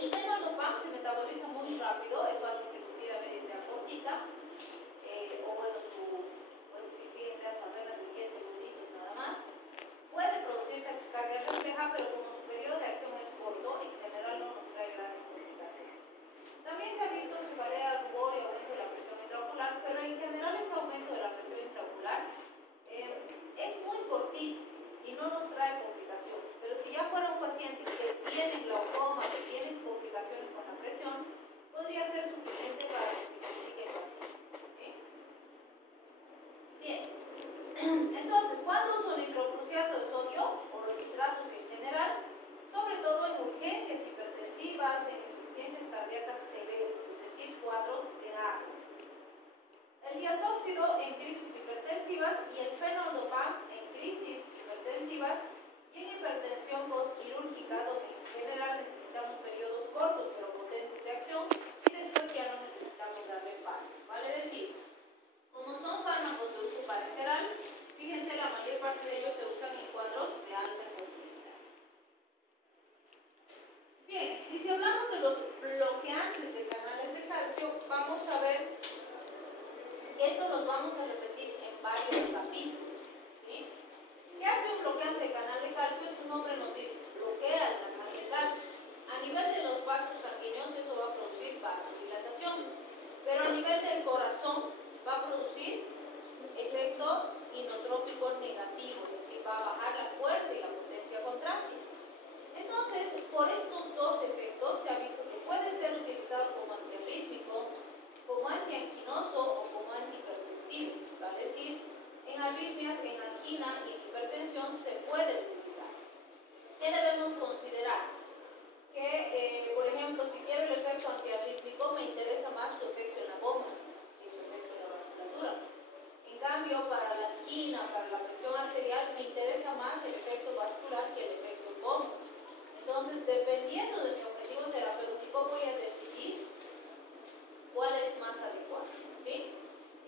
El fenoldopan se metaboliza muy rápido, eso hace que su vida media sea cortita, o bueno, pues si fíjense, las apenas de 10 segunditos nada más. Puede producir taquicardia refleja, pero como su periodo de acción es corto, en general no nos trae grandes complicaciones. También se ha visto cefalea, rubor y aumento de la presión intraocular, pero en general ese aumento de la presión intraocular es muy cortito y no nos trae complicaciones. Pero si ya fuera un paciente que tiene glaucoma, que tiene complicaciones con la presión, podría ser suficiente para que se complique el paciente. ¿Sí? Bien, entonces, ¿cuándo uso nitrocruciato de sodio o los nitratos en general? Sobre todo en urgencias hipertensivas, en insuficiencias cardíacas severas, es decir, cuadros graves. El diazóxido en crisis hipertensivas y el fenoldopan en crisis hipertensivas y en hipertensión postquirúrgica, donde en general necesitamos periodos cortos pero potentes de acción y después ya no necesitamos darle fármaco. Vale decir, como son fármacos de uso parenteral, fíjense, la mayor parte de ellos se usan en cuadros de alta complejidad. Bien, y si hablamos de los bloqueantes de canales de calcio, vamos a ver que esto los vamos a repetir en varios capítulos. ¿Sí? ¿Qué hace un bloqueante de canal de calcio? Su nombre nos dice, bloquea el canal de calcio. A nivel de los vasos sanguíneos eso va a producir vasodilatación, pero a nivel del corazón va a producir efecto inotrópico negativo, es decir, va a bajar la fuerza y la potencia contráctil. Entonces, por estos dos efectos se ha visto que puede ser utilizado como antiarrítmico, como antianginoso o como antihipertensivo. ¿Vale? Es decir, en arritmias, en angina y en hipertensión se puede utilizar. ¿Qué debemos considerar? Que, por ejemplo, si quiero el efecto antiarrítmico, me interesa más su efecto en la bomba y su efecto en la vasculatura. En cambio, para la angina, para la presión arterial, me interesa más el efecto vascular que el efecto bomba. Entonces, dependiendo de mi objetivo terapéutico, voy a decidir cuál es más adecuado. ¿Sí?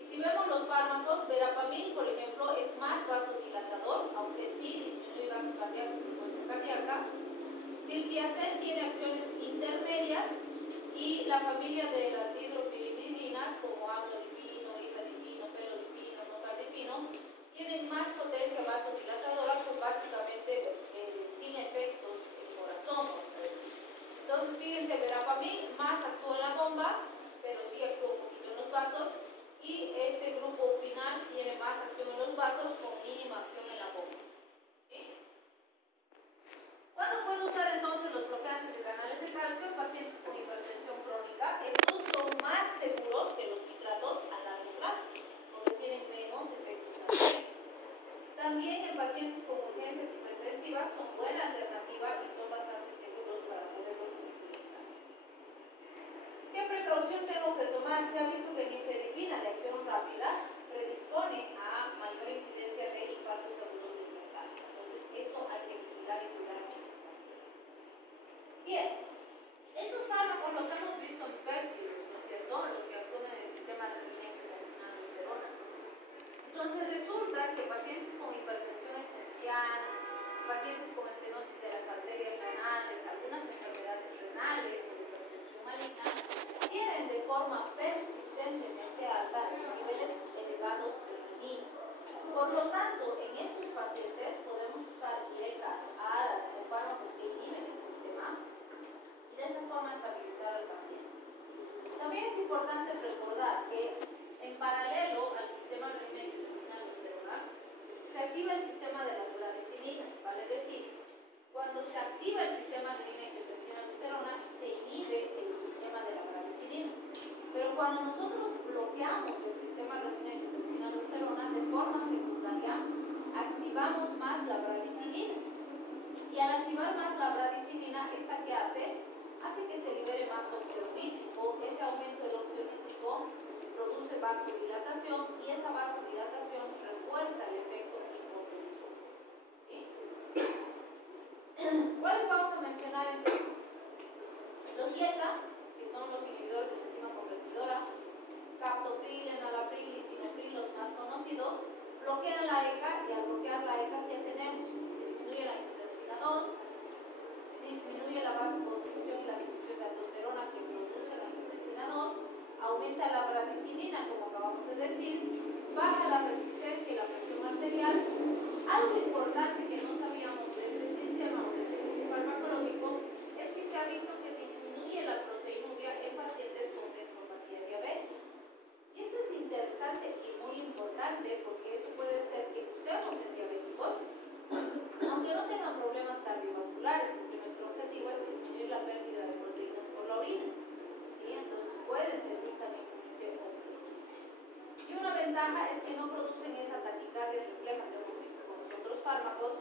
Y si vemos los fármacos, verapamil, por ejemplo, es más vasodilatador, aunque sí disminuye gasto cardíaco y frecuencia cardíaca. Diltiazem tiene acciones intermedias y la familia de las dihidropiridinas, como amlodipino, hidradipino, felodipino, nocardipino, tienen más potencia vasodilatadora, pues básicamente sin efectos en el corazón. Entonces, fíjense, verapamil más actúa en la bomba, pero sí actúa un poquito en los vasos, y pacientes con estenosis de las arterias renales, algunas enfermedades renales y de hipertensión maligna, tienen de forma persistentemente alta niveles elevados de renina. Por lo tanto, en estos pacientes podemos usar IECAS, ADAs o fármacos que inhiben el sistema y de esa forma estabilizar al paciente. También es importante recordar que en paralelo al sistema renina-angiotensina-aldosterona se activa el sistema de las bradicininas, vale decir, cuando se activa el sistema renina-angiotensina-aldosterona se inhibe el sistema de la bradicinina. Pero cuando nosotros bloqueamos el sistema renina-angiotensina-aldosterona de forma secundaria, activamos más la bradicinina. Y al activar más la bradicinina, ¿esta qué hace? Hace que se libere más óxido nítrico. Ese aumento del óxido nítrico produce vasodilatación y esa vasodilatación refuerza el efecto hipotensor. ¿Sí? ¿Cuáles vamos a mencionar entonces? Los IECA, que son los inhibidores de la enzima convertidora, captopril, enalapril y simepril, los más conocidos, bloquean la ECA y al bloquear la ECA, ¿qué tenemos? Disminuye la angiotensina 2, disminuye la vasoconstricción y la secreción de aldosterona que produce la angiotensina 2, aumenta la bradicinina, como acabamos de decir, baja la resistencia y la presión arterial. Algo importante que no sabíamos de este sistema o de este grupo farmacológico es que se ha visto que disminuye la proteinuria en pacientes con nefropatía diabética. Y esto es interesante y muy importante porque eso puede ser que usemos en diabéticos, aunque no tengan problemas cardiovasculares, porque nuestro objetivo es disminuir la pérdida de proteínas por la orina. ¿Sí? Entonces pueden servir también con ese objetivo. Y una ventaja es que no producen esa taquicardia refleja que hemos visto con los otros fármacos,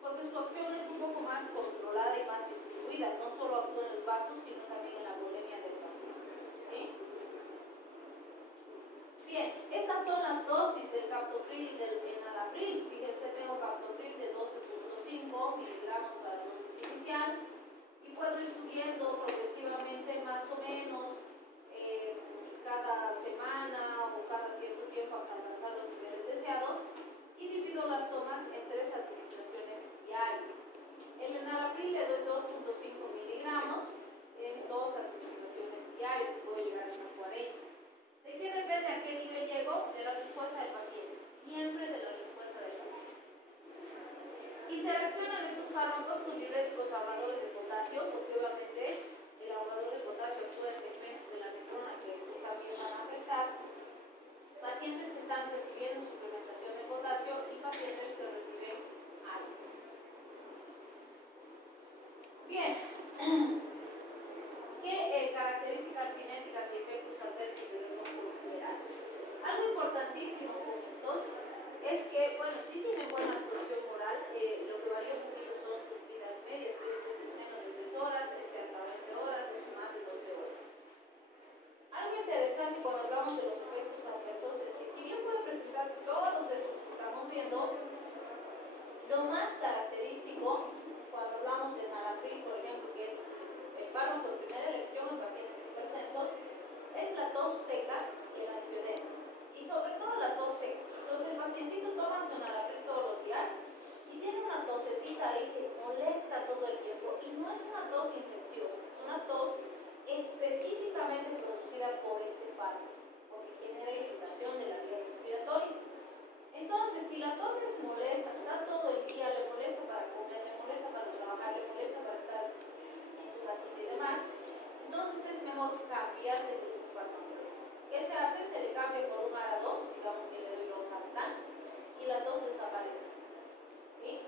porque su acción es un poco más controlada y más distribuida. No solo actúa en los vasos, sino también en la volemia del paciente. ¿Sí? Bien, estas son las dosis del captopril y del enalapril. Fíjense, tengo captopril de 12.5 miligramos para dosis inicial y puedo ir subiendo progresivamente más o menos cada semana o cada cierto tiempo hasta alcanzar los niveles deseados y divido las tomas en 3 administraciones diarias. El enalapril le doy 2.5 miligramos en 2 administraciones diarias y puedo llegar hasta 40. ¿De qué depende a qué nivel llego? De la respuesta del paciente, siempre de la respuesta del paciente. Interaccionan estos fármacos con diuréticos ahorradores de potasio, porque obviamente el ahorrador de potasio actúa en segmentos de la nefrona que estos también van a afectar. Pacientes que están recibiendo suplementación de potasio y pacientes que reciben AINES. Bien. ¿Qué características cinéticas y efectos adversos debemos considerar? Algo importantísimo con estos es que, bueno, sí tienen buena absorción oral, lo que varía un poquito son sus vidas medias, que este es menos de 3 horas, este hasta 11 horas, este más de 12 horas. Algo interesante cuando hablamos de los efectos adversos es que si bien pueden presentarse todos estos que estamos viendo, lo más característico cuando hablamos de enalapril, por ejemplo, que es el fármaco de primera elección en pacientes hipertensos, es la tos seca y el angiodema. Y sobre todo la tos seca. Entonces el pacientito toma su enalapril todos los días y tiene una tosecita ahí que molesta todo el tiempo y no es una tos infecciosa, es una tos específicamente producida por este fármaco, porque genera irritación de la vía respiratoria. Entonces, si la tos es molesta, está todo el día, le molesta para comer, le molesta para trabajar, le molesta para estar en su casita y demás, entonces es mejor cambiar de grupo farmacológico. ¿Qué se hace? Se le cambia por un ARA2, digamos que le doy losartán, y la tos desaparece. ¿Sí?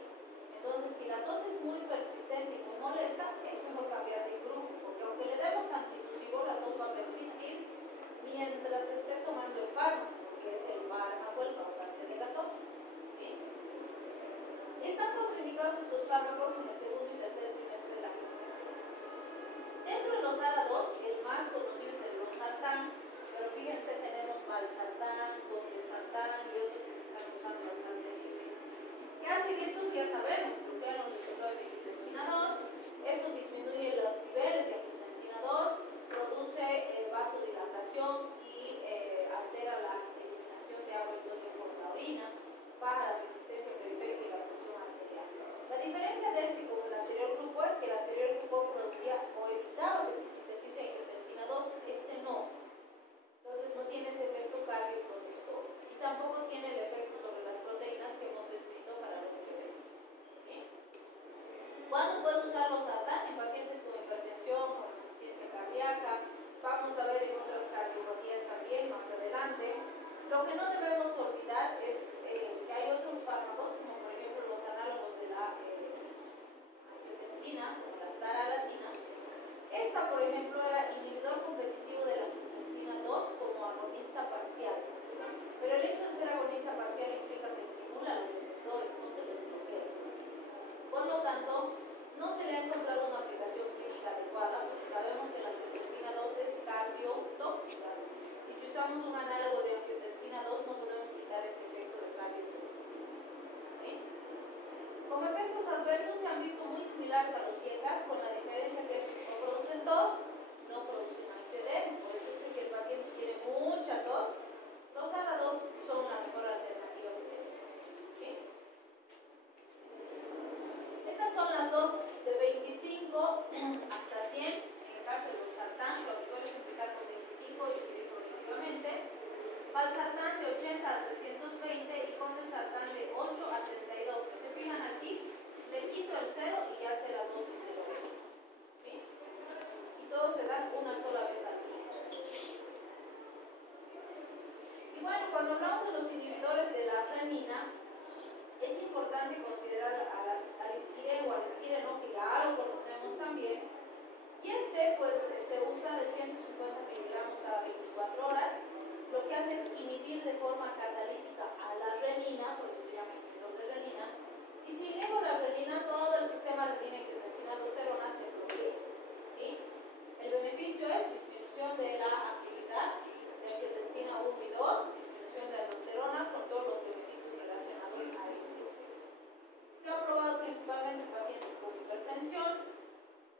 Entonces, si la tos es muy persistente y muy molesta, es mejor cambiar de grupo, porque aunque le demos antitusivo, la tos va a persistir mientras esté tomando el fármaco, que es el fármaco el causante de la tos. ¿Sí? Están contraindicados estos fármacos en el segundo y tercer trimestre de la gestación. Dentro de los ARA2, el más conocido es el losartán, pero fíjense, tenemos valsartán, condesartán y otros que se están usando bastante bien. ¿Qué hacen estos? Ya sabemos, bloquean los receptores de angiotensina 2, eso disminuye los niveles de angiotensina 2, produce vasodilatación y altera la eliminación de agua y sodio por la orina, baja la resistencia periférica y la presión arterial. La diferencia que no debemos olvidar es que hay otros fármacos, como por ejemplo los análogos de la angiotensina, como la saralacina. Esta, por ejemplo, era inhibidor competitivo de la angiotensina 2 como agonista parcial. Pero el hecho de ser agonista parcial implica que estimula los receptores, no que los bloquea. Por lo tanto, no se le ha encontrado una aplicación clínica adecuada, porque sabemos que la angiotensina 2 es cardiotóxica. Y si usamos un análogo de angiotensina 2, no podemos quitar ese efecto de cardiotoxicidad. ¿Sí? Como efectos adversos se han visto muy similares a los IECAS, con la diferencia que estos no producen tos, no producen angiodema. Por eso es que si el paciente tiene mucha tos, los ARA2 son la mejor alternativa que tenemos. ¿Sí? Estas son las dosis de 25 hasta 100. En el caso de los sartán, lo mejor es empezar con 25 y subir progresivamente. Valsartán de 80 a 320 y condesartán de 8 a 32. Si se fijan aquí, le quito el 0 y ya se la dosis de lo otro. ¿Sí? Y todos se dan una sola vez al día. Y bueno, cuando hablamos de los inhibidores de la renina, es importante considerar al isquireno o al esquireno, que ya lo conocemos también. Y este pues se usa de 150 miligramos cada 24 horas. Lo que hace es inhibir de forma catalítica a la renina, por eso se llama inhibidor de renina. Y si inhibo la renina, todo el sistema renina-angiotensina-aldosterona se bloquea. ¿Sí? El beneficio es disminución de la actividad de angiotensina 1 y 2, disminución de aldosterona con todos los beneficios relacionados a ese efecto. Se ha probado principalmente en pacientes con hipertensión.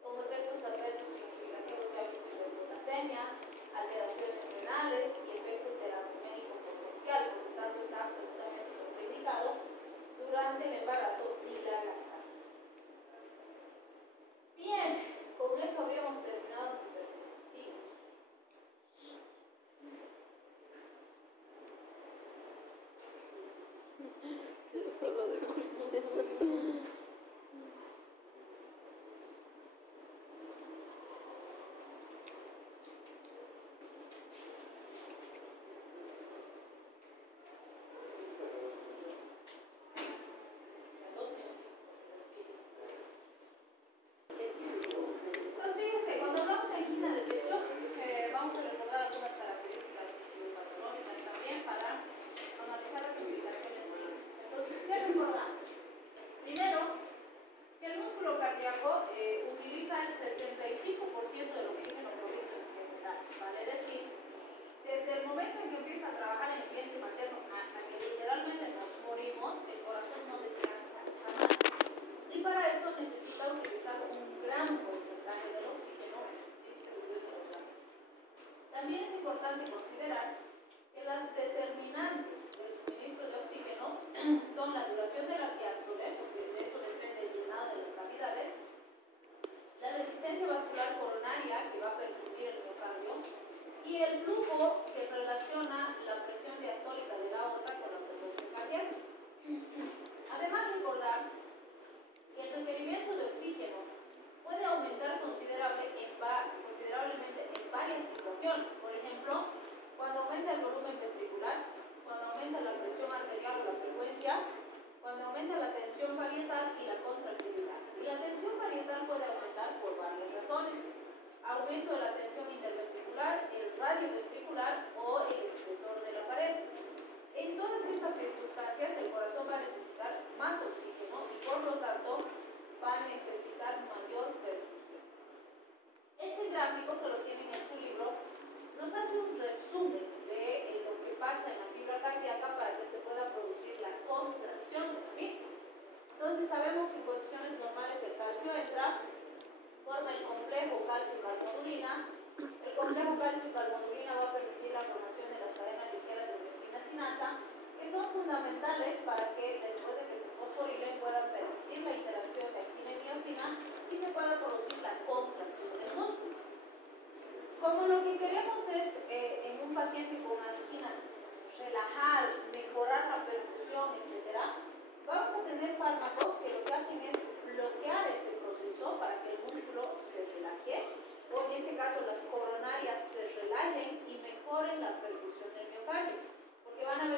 Como efectos adversos significativos se ha visto hiperpotasemia, alteraciones renales y efecto terapéutico potencial. Por lo tanto, está absolutamente contraindicado durante el embarazo y la lactancia. Bien, con eso habríamos terminado hipertensivos. Solo de utiliza el 75% del oxígeno provisto en general, vale decir, desde el momento en que empieza a trabajar en el vientre materno hasta que literalmente nos morimos, el corazón no descansa jamás. Y para eso necesita utilizar un gran porcentaje del oxígeno distribuido entre los labios. También es importante considerar que las determinantes del suministro de oxígeno son la duración de la diástole, porque de eso depende el llenado de las cavidades, la resistencia vascular coronaria, que va a perfundir el miocardio, y el flujo que relaciona la presión diastólica de la aorta con la frecuencia cardíaca. Además, recordar que el requerimiento de oxígeno puede aumentar considerablemente en varias situaciones. Por ejemplo, cuando aumenta el volumen ventricular, cuando aumenta la presión arterial o la frecuencia, cuando aumenta la tensión parietal y la contractilidad. Y la tensión parietal puede aumentar por varias razones: aumento de la tensión interventricular, el radio ventricular o el espesor de la pared. En todas estas circunstancias, el corazón va a necesitar más oxígeno y por lo tanto va a necesitar mayor perfusión. Este gráfico, que lo tienen en su libro, nos hace un resumen de lo que pasa en la fibra cardíaca para que se pueda producir la contracción de la misma. Entonces sabemos que en condiciones normales el calcio entra, forma el complejo calcio-carbonurina. El complejo calcio-carbonurina va a permitir la formación de las cadenas ligeras de miosina-sinasa, que son fundamentales para que después de que se fosforilen puedan permitir la interacción de actina y miosina y se pueda producir la contracción del músculo. Como lo que queremos es, en un paciente con angina, relajar, mejorar la perfusión, etc., vamos a tener fármacos que lo que hacen es bloquear este proceso para que el músculo se relaje, o en este caso las coronarias se relajen y mejoren la perfusión del miocardio, porque van a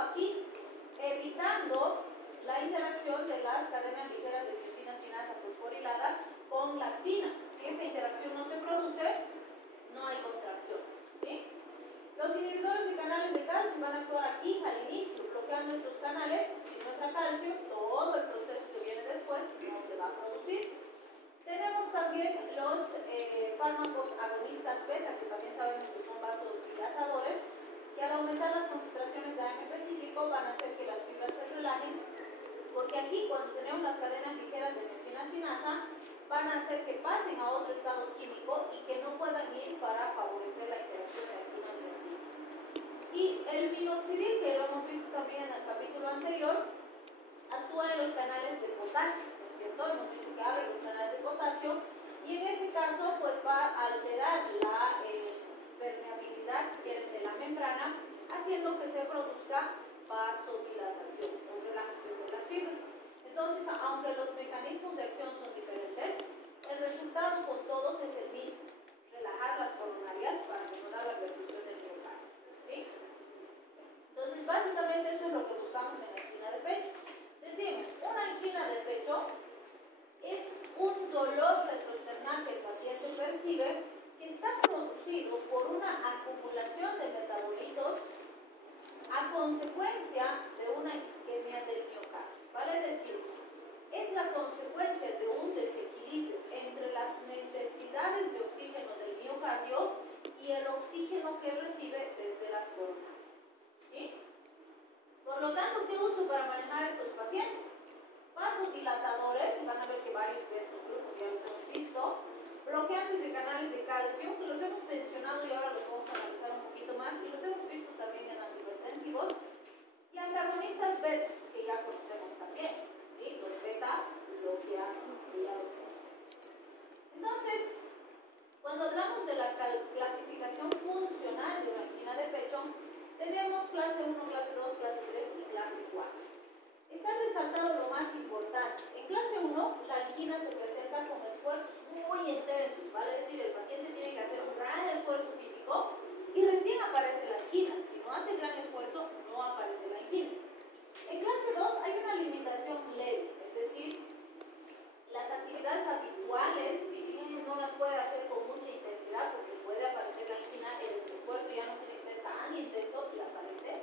aquí, evitando la interacción de las cadenas ligeras de miosina sinasa fosforilada con lactina. Si esa interacción no se produce, no hay contracción, ¿sí? Los inhibidores de canales de calcio van a actuar aquí al inicio, bloqueando estos canales. Si no entra calcio, todo el proceso que viene después no se va a producir. Tenemos también los fármacos agonistas beta, que también sabemos que son vasodilatadores, que al aumentar las concentraciones de AMP cíclico van a hacer que las fibras se relajen, porque aquí cuando tenemos las cadenas ligeras de miosina sinasa, van a hacer que pasen a otro estado químico y que no puedan ir para favorecer la interacción de actina-miosina. Y el minoxidil, que lo hemos visto también en el capítulo anterior, actúa en los canales de potasio, ¿no es cierto? Hemos dicho que abre los canales de potasio y en ese caso pues va a alterar la permeabilidad, si quieren, de la membrana, haciendo que se produzca vasodilatación o relajación de las fibras. Entonces, aunque los mecanismos de acción son diferentes, el resultado con todos es el mismo: relajar las coronarias para mejorar la perfusión del miocardio, ¿sí? Entonces, básicamente eso es lo que buscamos en la angina de pecho. Decimos, una angina de pecho es un dolor retroesternal que el paciente percibe, que está producido por una acumulación de metabolitos a consecuencia de una isquemia del miocardio. Vale decir, es la consecuencia de un desequilibrio entre las necesidades de oxígeno del miocardio y el oxígeno que recibe desde las coronarias, ¿sí? Por lo tanto, ¿qué uso para manejar a estos pacientes? Vasodilatadores, y van a ver que varios de estos grupos ya los hemos visto, bloqueantes de canales de calcio, que los hemos mencionado y ahora los vamos a analizar un poquito más, y los hemos visto también en antihipertensivos, y antagonistas beta, que ya conocemos también, ¿sí? Los beta bloqueantes, que ya los conocemos. Entonces, cuando hablamos de la clasificación funcional de una angina de pecho, tenemos clase 1, clase 2, clase 3 y clase 4. Está resaltado lo más importante. En clase 1, la angina se presenta con esfuerzos muy intensos, vale decir, el paciente tiene que hacer un gran esfuerzo físico y recién aparece la angina. Si no hace gran esfuerzo, no aparece la angina. En clase 2 hay una limitación leve, es decir, las actividades habituales no las puede hacer con mucha intensidad porque puede aparecer la angina, el esfuerzo ya no tiene que ser tan intenso y aparece.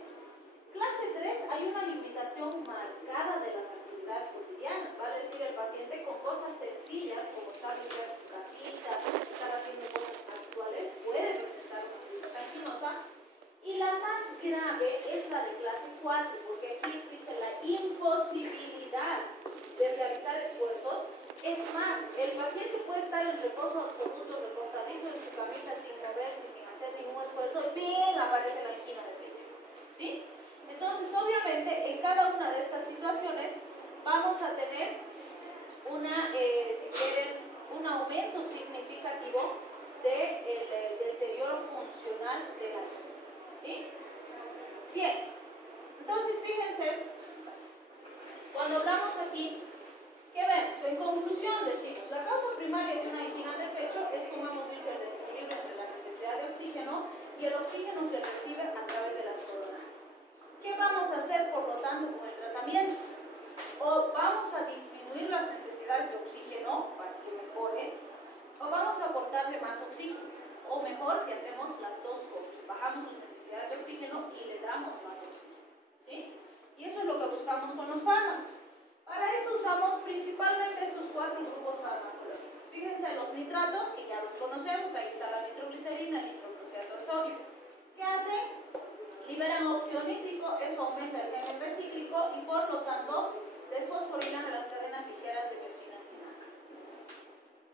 Clase 3 hay una limitación marcada de las actividades cotidianas, vale decir, el paciente con cosas sencillas como estar limpiando su casita, estar haciendo cosas habituales, puede presentar una crisis anginosa. Y la más grave es la de clase 4, porque aquí existe la imposibilidad de realizar esfuerzos. Es más, el paciente puede estar en reposo absoluto, recostadito en su camita sin moverse, sin hacer ningún esfuerzo, y bien aparece la angina de pecho, ¿sí? Entonces, obviamente, en cada una de estas situaciones vamos a tener si quieren, un aumento significativo del deterioro funcional de la angina, ¿sí? Bien, entonces fíjense, cuando hablamos aquí, ¿qué vemos? En conclusión decimos, la causa primaria de una angina de pecho es, como hemos dicho, el desequilibrio entre la necesidad de oxígeno y el oxígeno que recibe a través de las coronarias. ¿Qué vamos a hacer, por lo tanto, con el tratamiento? O vamos a disminuir las necesidades de oxígeno para que mejore, o vamos a aportarle más oxígeno, o mejor si hacemos las dos cosas, bajamos sus necesidades de oxígeno y le damos más oxígeno, ¿sí? Y eso es lo que buscamos con los fármacos. Para eso usamos principalmente estos 4 grupos farmacológicos. Fíjense los nitratos, que ya los conocemos, ahí está la nitroglicerina, el nitrocloreato de sodio. ¿Qué hacen? Liberan óxido nítrico, eso aumenta el GNP cíclico y por lo tanto desfosforilan a las cadenas ligeras de miosina sinasa.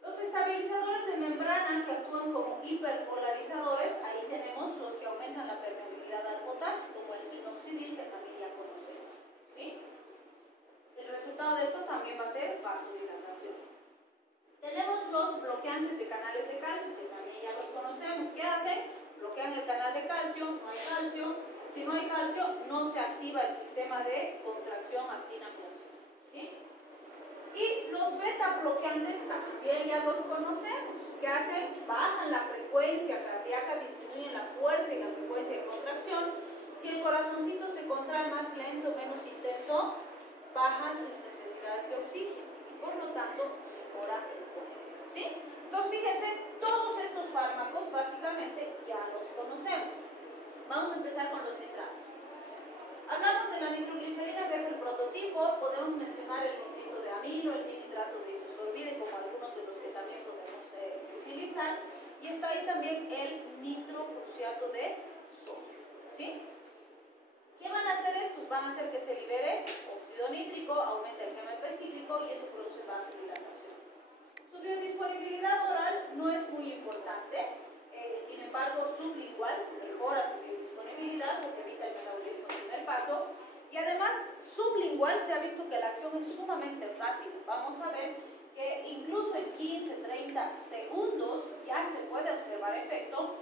Los estabilizadores de membrana que actúan como hiperpolarizadores, ahí tenemos los que aumentan la permeabilidad al potasio, como el minoxidil, que también ya conocemos, ¿sí? El resultado de esto también va a ser vasodilatación. Tenemos los bloqueantes de canales de calcio, que también ya los conocemos. ¿Qué hacen? Bloquean el canal de calcio, no hay calcio. Si no hay calcio, no se activa el sistema de contracción actina-miosina, ¿sí? Y los beta bloqueantes también ya los conocemos. ¿Qué hacen? Bajan la frecuencia cardíaca, disminuyen la fuerza y la frecuencia de contracción. Si el corazoncito se contrae más lento, menos intenso, bajan sus necesidades de oxígeno y por lo tanto mejora el cuerpo. ¿Sí? Entonces fíjense, todos estos fármacos básicamente ya los conocemos. Vamos a empezar con los nitratos. Hablamos de la nitroglicerina, que es el prototipo. Podemos mencionar el nitrito de amilo, el dinitrato de isosorbide, como algunos de los que también podemos utilizar. Y está ahí también el nitrocruciato de sodio. ¿Sí? ¿Qué van a hacer estos? Van a hacer que se libere óxido nítrico, aumenta el GMP cíclico y eso produce vasodilatación. Su biodisponibilidad oral no es muy importante, sin embargo sublingual mejora su biodisponibilidad porque evita el metabolismo en primer paso, y además sublingual se ha visto que la acción es sumamente rápida. Vamos a ver que incluso en 15-30 segundos ya se puede observar efecto,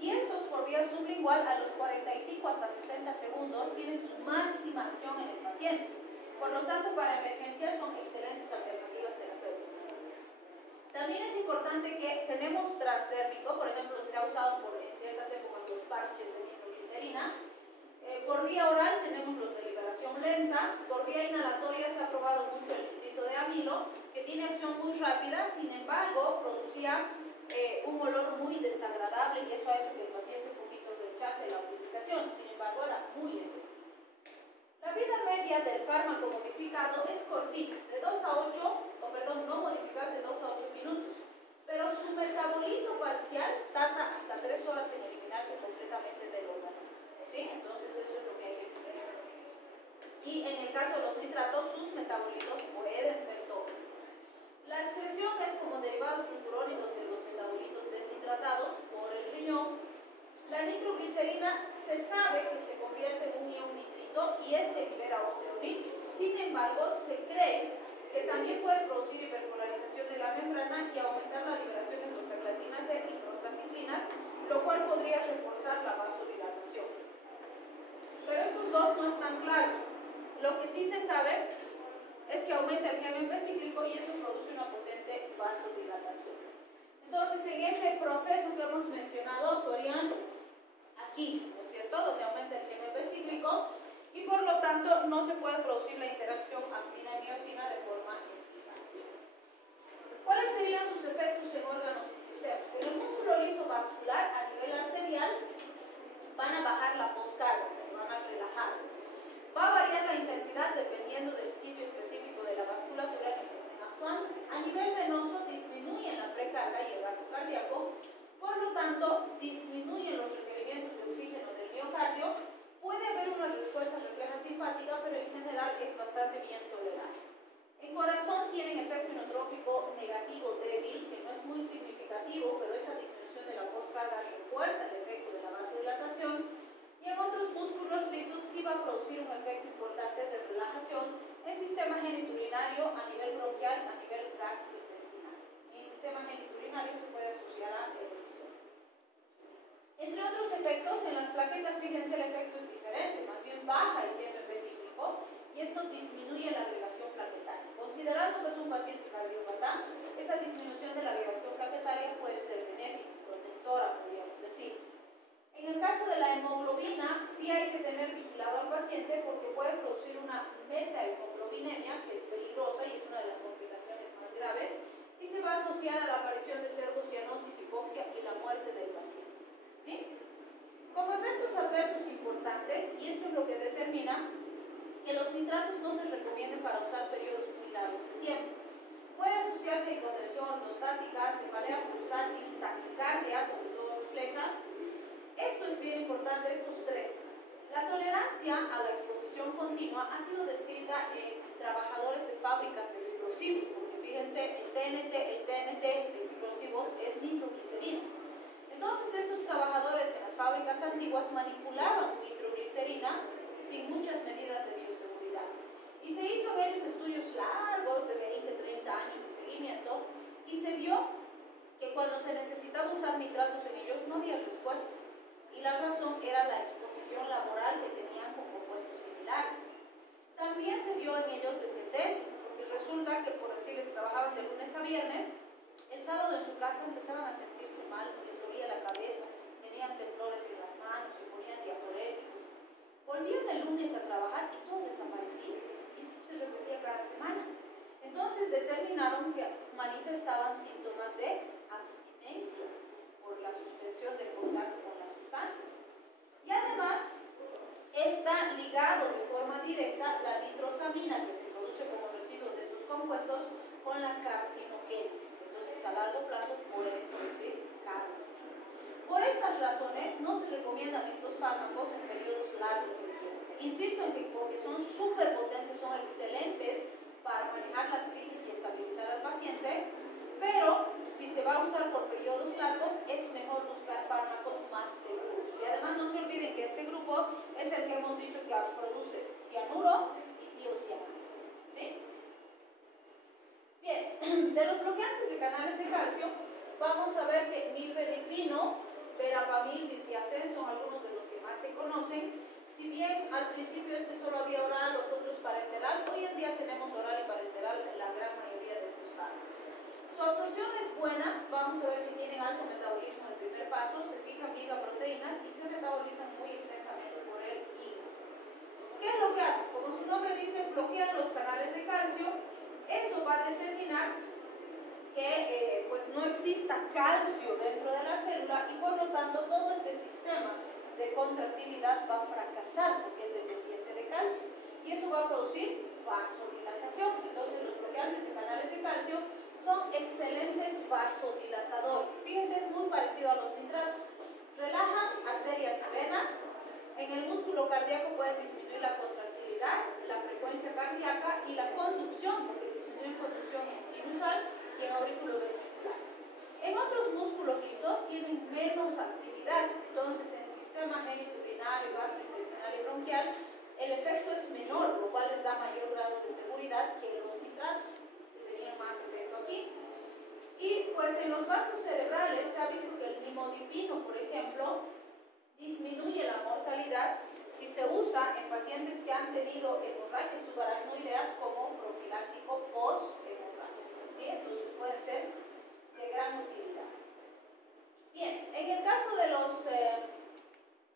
y estos por vía sublingual a los 45 hasta 60 segundos tienen su máxima acción en el paciente. Por lo tanto, para emergencias son excelentes alternativas terapéuticas. También es importante que tenemos transdérmico, por ejemplo, se ha usado en ciertas épocas los parches de nitroglicerina. Por vía oral tenemos los de liberación lenta. Por vía inhalatoria se ha probado mucho el nitrito de amilo, que tiene acción muy rápida, sin embargo, producía un olor muy desagradable y eso ha hecho que el paciente un poquito rechace la utilización. Sin embargo, era muy efectivo. La vida media del fármaco modificado es cortita, de 2 a 8, no modificado, de 2 a 8 minutos, pero su metabolito parcial tarda hasta 3 horas en eliminarse completamente del organismo. ¿Sí? Entonces eso es lo que hay que cuidar. Y en el caso de los nitratos, sus metabolitos pueden ser tóxicos. La excreción es como derivados glucurónicos de los metabolitos desnitratados por el riñón. La nitroglicerina se sabe que se convierte en un ion nitrito y este libera óxido nítrico. Sin embargo, se cree que también puede producir hiperpolarización de la membrana y aumentar la liberación de prostaglandinas D y prostaciclinas, lo cual podría reforzar la vasodilatación. Pero estos dos no están claros. Lo que sí se sabe es que aumenta el GMP cíclico y eso produce una potente vasodilatación. Entonces, en ese proceso que hemos mencionado, actuarían aquí, ¿no es cierto?, donde aumenta el GMP cíclico y por lo tanto no se puede producir la interacción actina-miosina de forma eficaz. ¿Cuáles serían sus efectos en órganos y sistemas? En el músculo liso vascular a nivel arterial van a bajar la poscarga, van a relajar. Va a variar la intensidad dependiendo del sitio específico de la vasculatura en el que estén actuando. A nivel venoso disminuyen la precarga y el gasto cardíaco, por lo tanto disminuyen los requerimientos de oxígeno del miocardio. Puede haber una respuesta refleja simpática, pero en general es bastante bien tolerada. En corazón tienen efecto inotrópico negativo débil, que no es muy significativo, pero esa disminución de la poscarga refuerza el efecto de la vasodilatación. Y en otros músculos lisos sí va a producir un efecto importante de relajación en sistema genitourinario, a nivel bronquial, a nivel gastrointestinal. En el sistema genitourinario se puede asociar a erección. Entre otros efectos, en las plaquetas, fíjense, el efecto es diferente, más bien baja el GMP cíclico y esto disminuye la agregación plaquetaria. Considerando que es un paciente cardiópata, esa disminución de la agregación plaquetaria puede ser benéfica, protectora, podríamos decir. En el caso de la hemoglobina, sí hay que tener vigilado al paciente porque puede producir una metahemoglobinemia, que es peligrosa y es una de las complicaciones más graves, y se va a asociar a la aparición de pseudocianosis, hipoxia y la muerte del paciente. ¿Sí? Como efectos adversos importantes, y esto es lo que determina que los nitratos no se recomienden para usar periodos muy largos de tiempo. Puede asociarse a hipotensión ortostática, cefalea pulsátil, taquicardia, sobre todo refleja. Esto es bien importante, estos tres. La tolerancia a la exposición continua ha sido descrita en trabajadores de fábricas de explosivos, porque fíjense, el TNT de explosivos es nitroglicerina. Entonces estos trabajadores en las fábricas antiguas manipulaban nitroglicerina sin muchas medidas de bioseguridad. Y se hizo en ellos estudios largos de 20-30 años de seguimiento y se vio que cuando se necesitaba usar nitratos en ellos no había respuesta. Y la razón era la exposición laboral que tenían con compuestos similares. También se vio en ellos dependencia, porque resulta que, por decirles, trabajaban de lunes a viernes, el sábado en su casa empezaban a sentirse mal, les dolía la cabeza, tenían temblores en las manos, se ponían diaforéticos. Volvían el lunes a trabajar y todo desaparecía. Y esto se repetía cada semana. Entonces determinaron que manifestaban síntomas de abstinencia por la suspensión del contacto con las sustancias. Y además está ligado de forma directa la nitrosamina, que se produce como residuo de estos compuestos, con la carcinogénesis. Entonces a largo plazo pueden producir cáncer. Por estas razones no se recomiendan estos fármacos en periodos largos de tiempo. Insisto en que porque son súper potentes, son excelentes para manejar las crisis y estabilizar al paciente, pero si se va a usar por periodos largos es mejor buscar fármacos más seguros. Y además no se olviden que este grupo es el que hemos dicho que produce cianuro y tiocianato. ¿Sí? Bien, de los bloqueantes de canales de calcio vamos a ver que nifedipino, verapamil, diltiazem son algunos de los que más se conocen. Si bien al principio solo había oral, los otros parenteral, hoy en día tenemos oral y parenteral en la gran mayoría de estos fármacos. Su absorción es buena, vamos a ver que tienen alto metabolismo en el primer paso, se fijan bien a proteínas y se metabolizan muy extensamente por el hígado. ¿Qué es lo que hace? Como su nombre dice, bloquean los canales de calcio. Eso va a determinar que pues no exista calcio dentro de la célula y por lo tanto todo este sistema de contractilidad va a fracasar porque es dependiente de calcio y eso va a producir vasodilatación. Entonces los bloqueantes de canales de calcio son excelentes vasodilatadores. Fíjense, es muy parecido a los nitratos. Relajan arterias y venas. En el músculo cardíaco pueden disminuir la contractilidad, la frecuencia cardíaca y la conducción, porque disminuyen conducción en sinusal y en auriculoventricular. En otros músculos lisos tienen menos actividad, entonces en el sistema genitourinario, gastrointestinal y bronquial el efecto es menor, lo cual les da mayor grado de seguridad que los nitratos, que tenían más efecto aquí. Y pues en los vasos cerebrales se ha visto que el nimodipino, por ejemplo, disminuye la mortalidad si se usa en pacientes que han tenido hemorragias subaracnoideas como profiláctico post-hemorragia. ¿Sí? Entonces puede ser de gran utilidad. Bien, en el caso de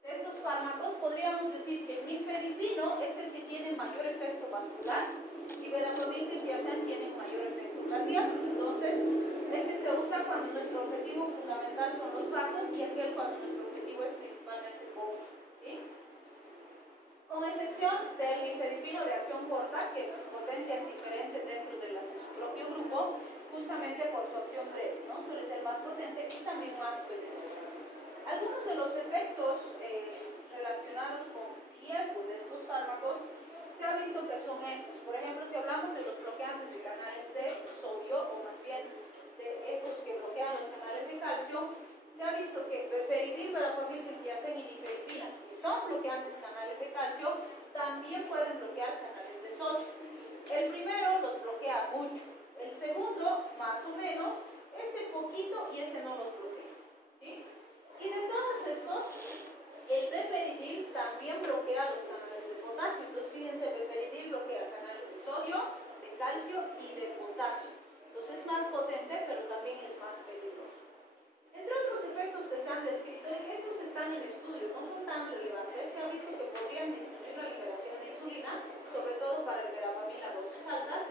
estos fármacos podríamos decir que el nifedipino es el que tiene mayor efecto vascular y verapamil y diltiazem tienen mayor efecto cardíaco. Entonces, este se usa cuando nuestro objetivo fundamental son los vasos y aquel cuando nuestro objetivo es principalmente poco. ¿Sí? Con excepción del nifedipino de acción corta, que su potencia es diferente dentro de las de su propio grupo, justamente por su acción breve, ¿no? Suele ser más potente y también más peligroso. Algunos de los efectos relacionados con riesgo de estos fármacos se ha visto que son estos. Por ejemplo, si hablamos de los bloqueantes de canales de sodio, o más bien de estos que bloquean los canales de calcio, se ha visto que beperidil, verapamil, diltiazem y nifedipina, que son bloqueantes canales de calcio, también pueden bloquear canales de sodio. El primero los bloquea mucho, el segundo más o menos, este poquito y este no los bloquea. ¿Sí? Y de todos estos, el beperidil también bloquea los canales de potasio. Entonces fíjense, beperidil bloquea canales de sodio, de calcio y de potasio. Entonces es más potente, pero también es más peligroso. Entre otros efectos que se han descrito, estos están en estudio, no son tan relevantes. Se ha visto que podrían disminuir la liberación de insulina, sobre todo para el verapamil a dosis altas.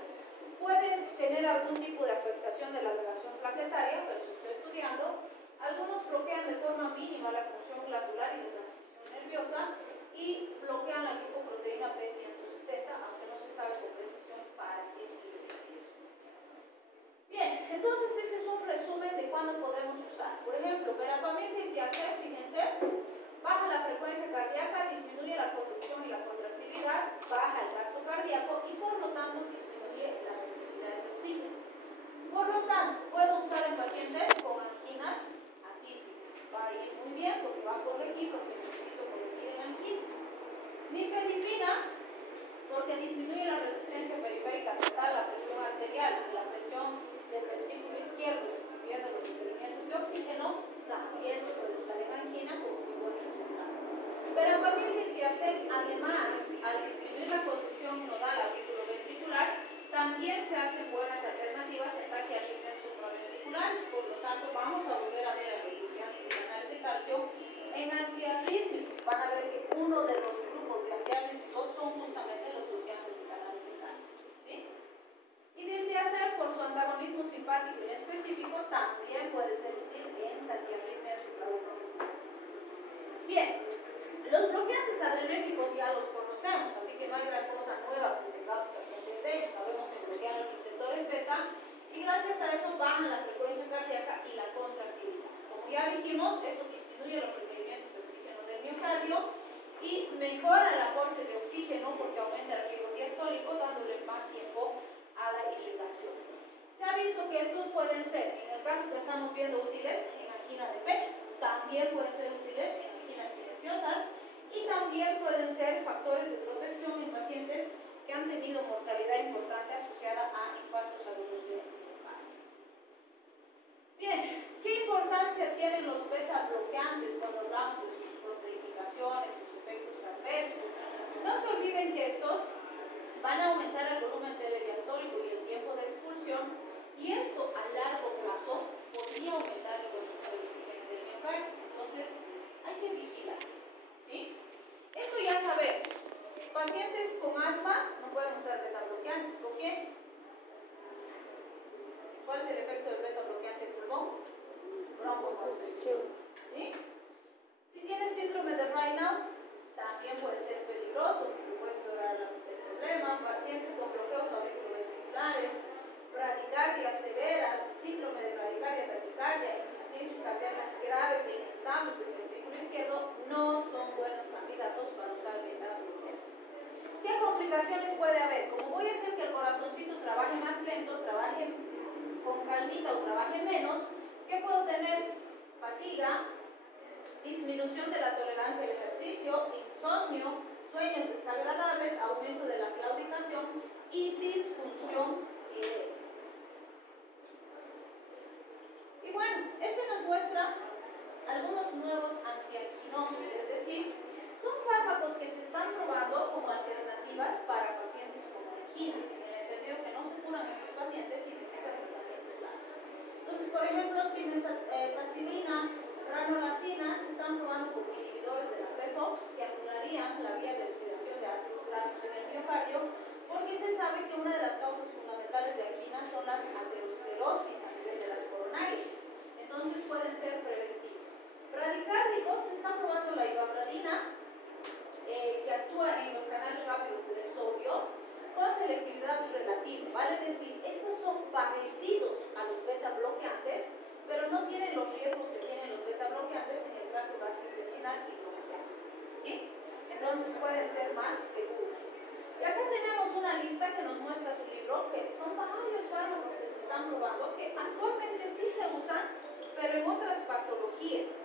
Pueden tener algún tipo de afectación de la elevación plaquetaria, pero se está estudiando. Algunos bloquean de forma mínima la función glandular y la transmisión nerviosa y bloquean la lipoproteína P170, aunque no se sabe con precisión para qué sirve eso. Bien, entonces este es un resumen de cuándo podemos usar. Por ejemplo, verapamil diltiazem, fíjense, baja la frecuencia cardíaca, disminuye la conducción y la contractilidad, baja el gasto cardíaco y por lo tanto disminuye las necesidades de oxígeno. Por lo tanto, puedo usar en pacientes con anginas atípicas. Va a ir muy bien porque va a corregir lo que necesito corregir en angina. Nifedipina, porque disminuye la resistencia periférica total, la presión arterial, la presión del ventrículo izquierdo, disminuyendo los requerimientos de oxígeno, también se puede usar en angina como muy buen resultado. Verapamil diltiazem, además, al disminuir la conducción nodal auriculoventricular, también se hacen buenas alternativas en taquiarritmias supraventriculares. Por lo tanto, vamos a volver a ver a los bloqueantes de canales de calcio en antiarrítmicos. Van a ver que uno de los grupos de Bien, los bloqueantes adrenérgicos ya los conocemos, así que no hay gran cosa nueva que tengamos que aprender de ellos. Sabemos que bloquean los receptores beta y gracias a eso bajan la frecuencia cardíaca y la contractilidad. Como ya dijimos, eso disminuye los requerimientos de oxígeno del miocardio y mejora el aporte de oxígeno porque aumenta el riesgo diastólico, dándole más tiempo a la irrigación. Se ha visto que estos pueden ser, en el caso que estamos viendo, útiles en angina de pecho, también pueden ser útiles en anginas silenciosas y también pueden ser factores de protección en pacientes que han tenido mortalidad importante asociada a infartos agudos de miocardio. Bien, ¿qué importancia tienen los beta bloqueantes cuando hablamos de sus contraindicaciones, sus efectos adversos? No se olviden que estos van a aumentar el volumen telediastólico y el tiempo de expulsión, y esto a largo plazo podría aumentar el consumo de oxígeno del miocardio. Entonces, hay que vigilar, ¿sí? Esto ya sabemos. Pacientes con asma no pueden usar beta bloqueantes. ¿Por qué? ¿Cuál es el efecto del beta bloqueante en pulmón? Broncoconstricción, ¿sí? Si tienes síndrome de Raynaud, también puede ser peligroso, porque puede empeorar el problema. Pacientes con bloqueos auriculoventriculares, bradicardias severas, síndrome de bradicardia, taquicardia, insuficiencias cardíacas graves e inestables del ventrículo izquierdo no son buenos candidatos para usar beta bloqueantes. ¿Qué complicaciones puede haber? Como voy a hacer que el corazoncito trabaje más lento, trabaje con calmita o trabaje menos, ¿qué puedo tener? Fatiga, disminución de la tolerancia al ejercicio, insomnio, sueños desagradables, aumento de la claudicación y disfunción eréctil. Y bueno, este nos muestra algunos nuevos antianginosos, es decir, son fármacos que se están probando como alternativas para pacientes con angina, en el entendido que no se curan estos pacientes y necesitan tratamientos largos. Entonces, por ejemplo, trimethacilina, ranolacina se están probando como inhibidores de la PFOX que anularían la vía de oxidación de ácidos grasos en el miocardio, porque se sabe que una de las causas fundamentales de angina son las aterosclerosis a nivel de las coronarias. Entonces pueden ser preventivos. Bradicárdicos se está probando la ivabradina, que actúa en los canales rápidos de sodio con selectividad relativa, vale decir, estos son parecidos a los beta bloqueantes, pero no tienen los riesgos que tienen los beta bloqueantes en el tracto gastrointestinal y bronquial, ¿sí? Entonces pueden ser más seguros. Y acá tenemos una lista que nos muestra su libro, que son varios fármacos que se están probando, que actualmente sí se usan, pero en otras patologías.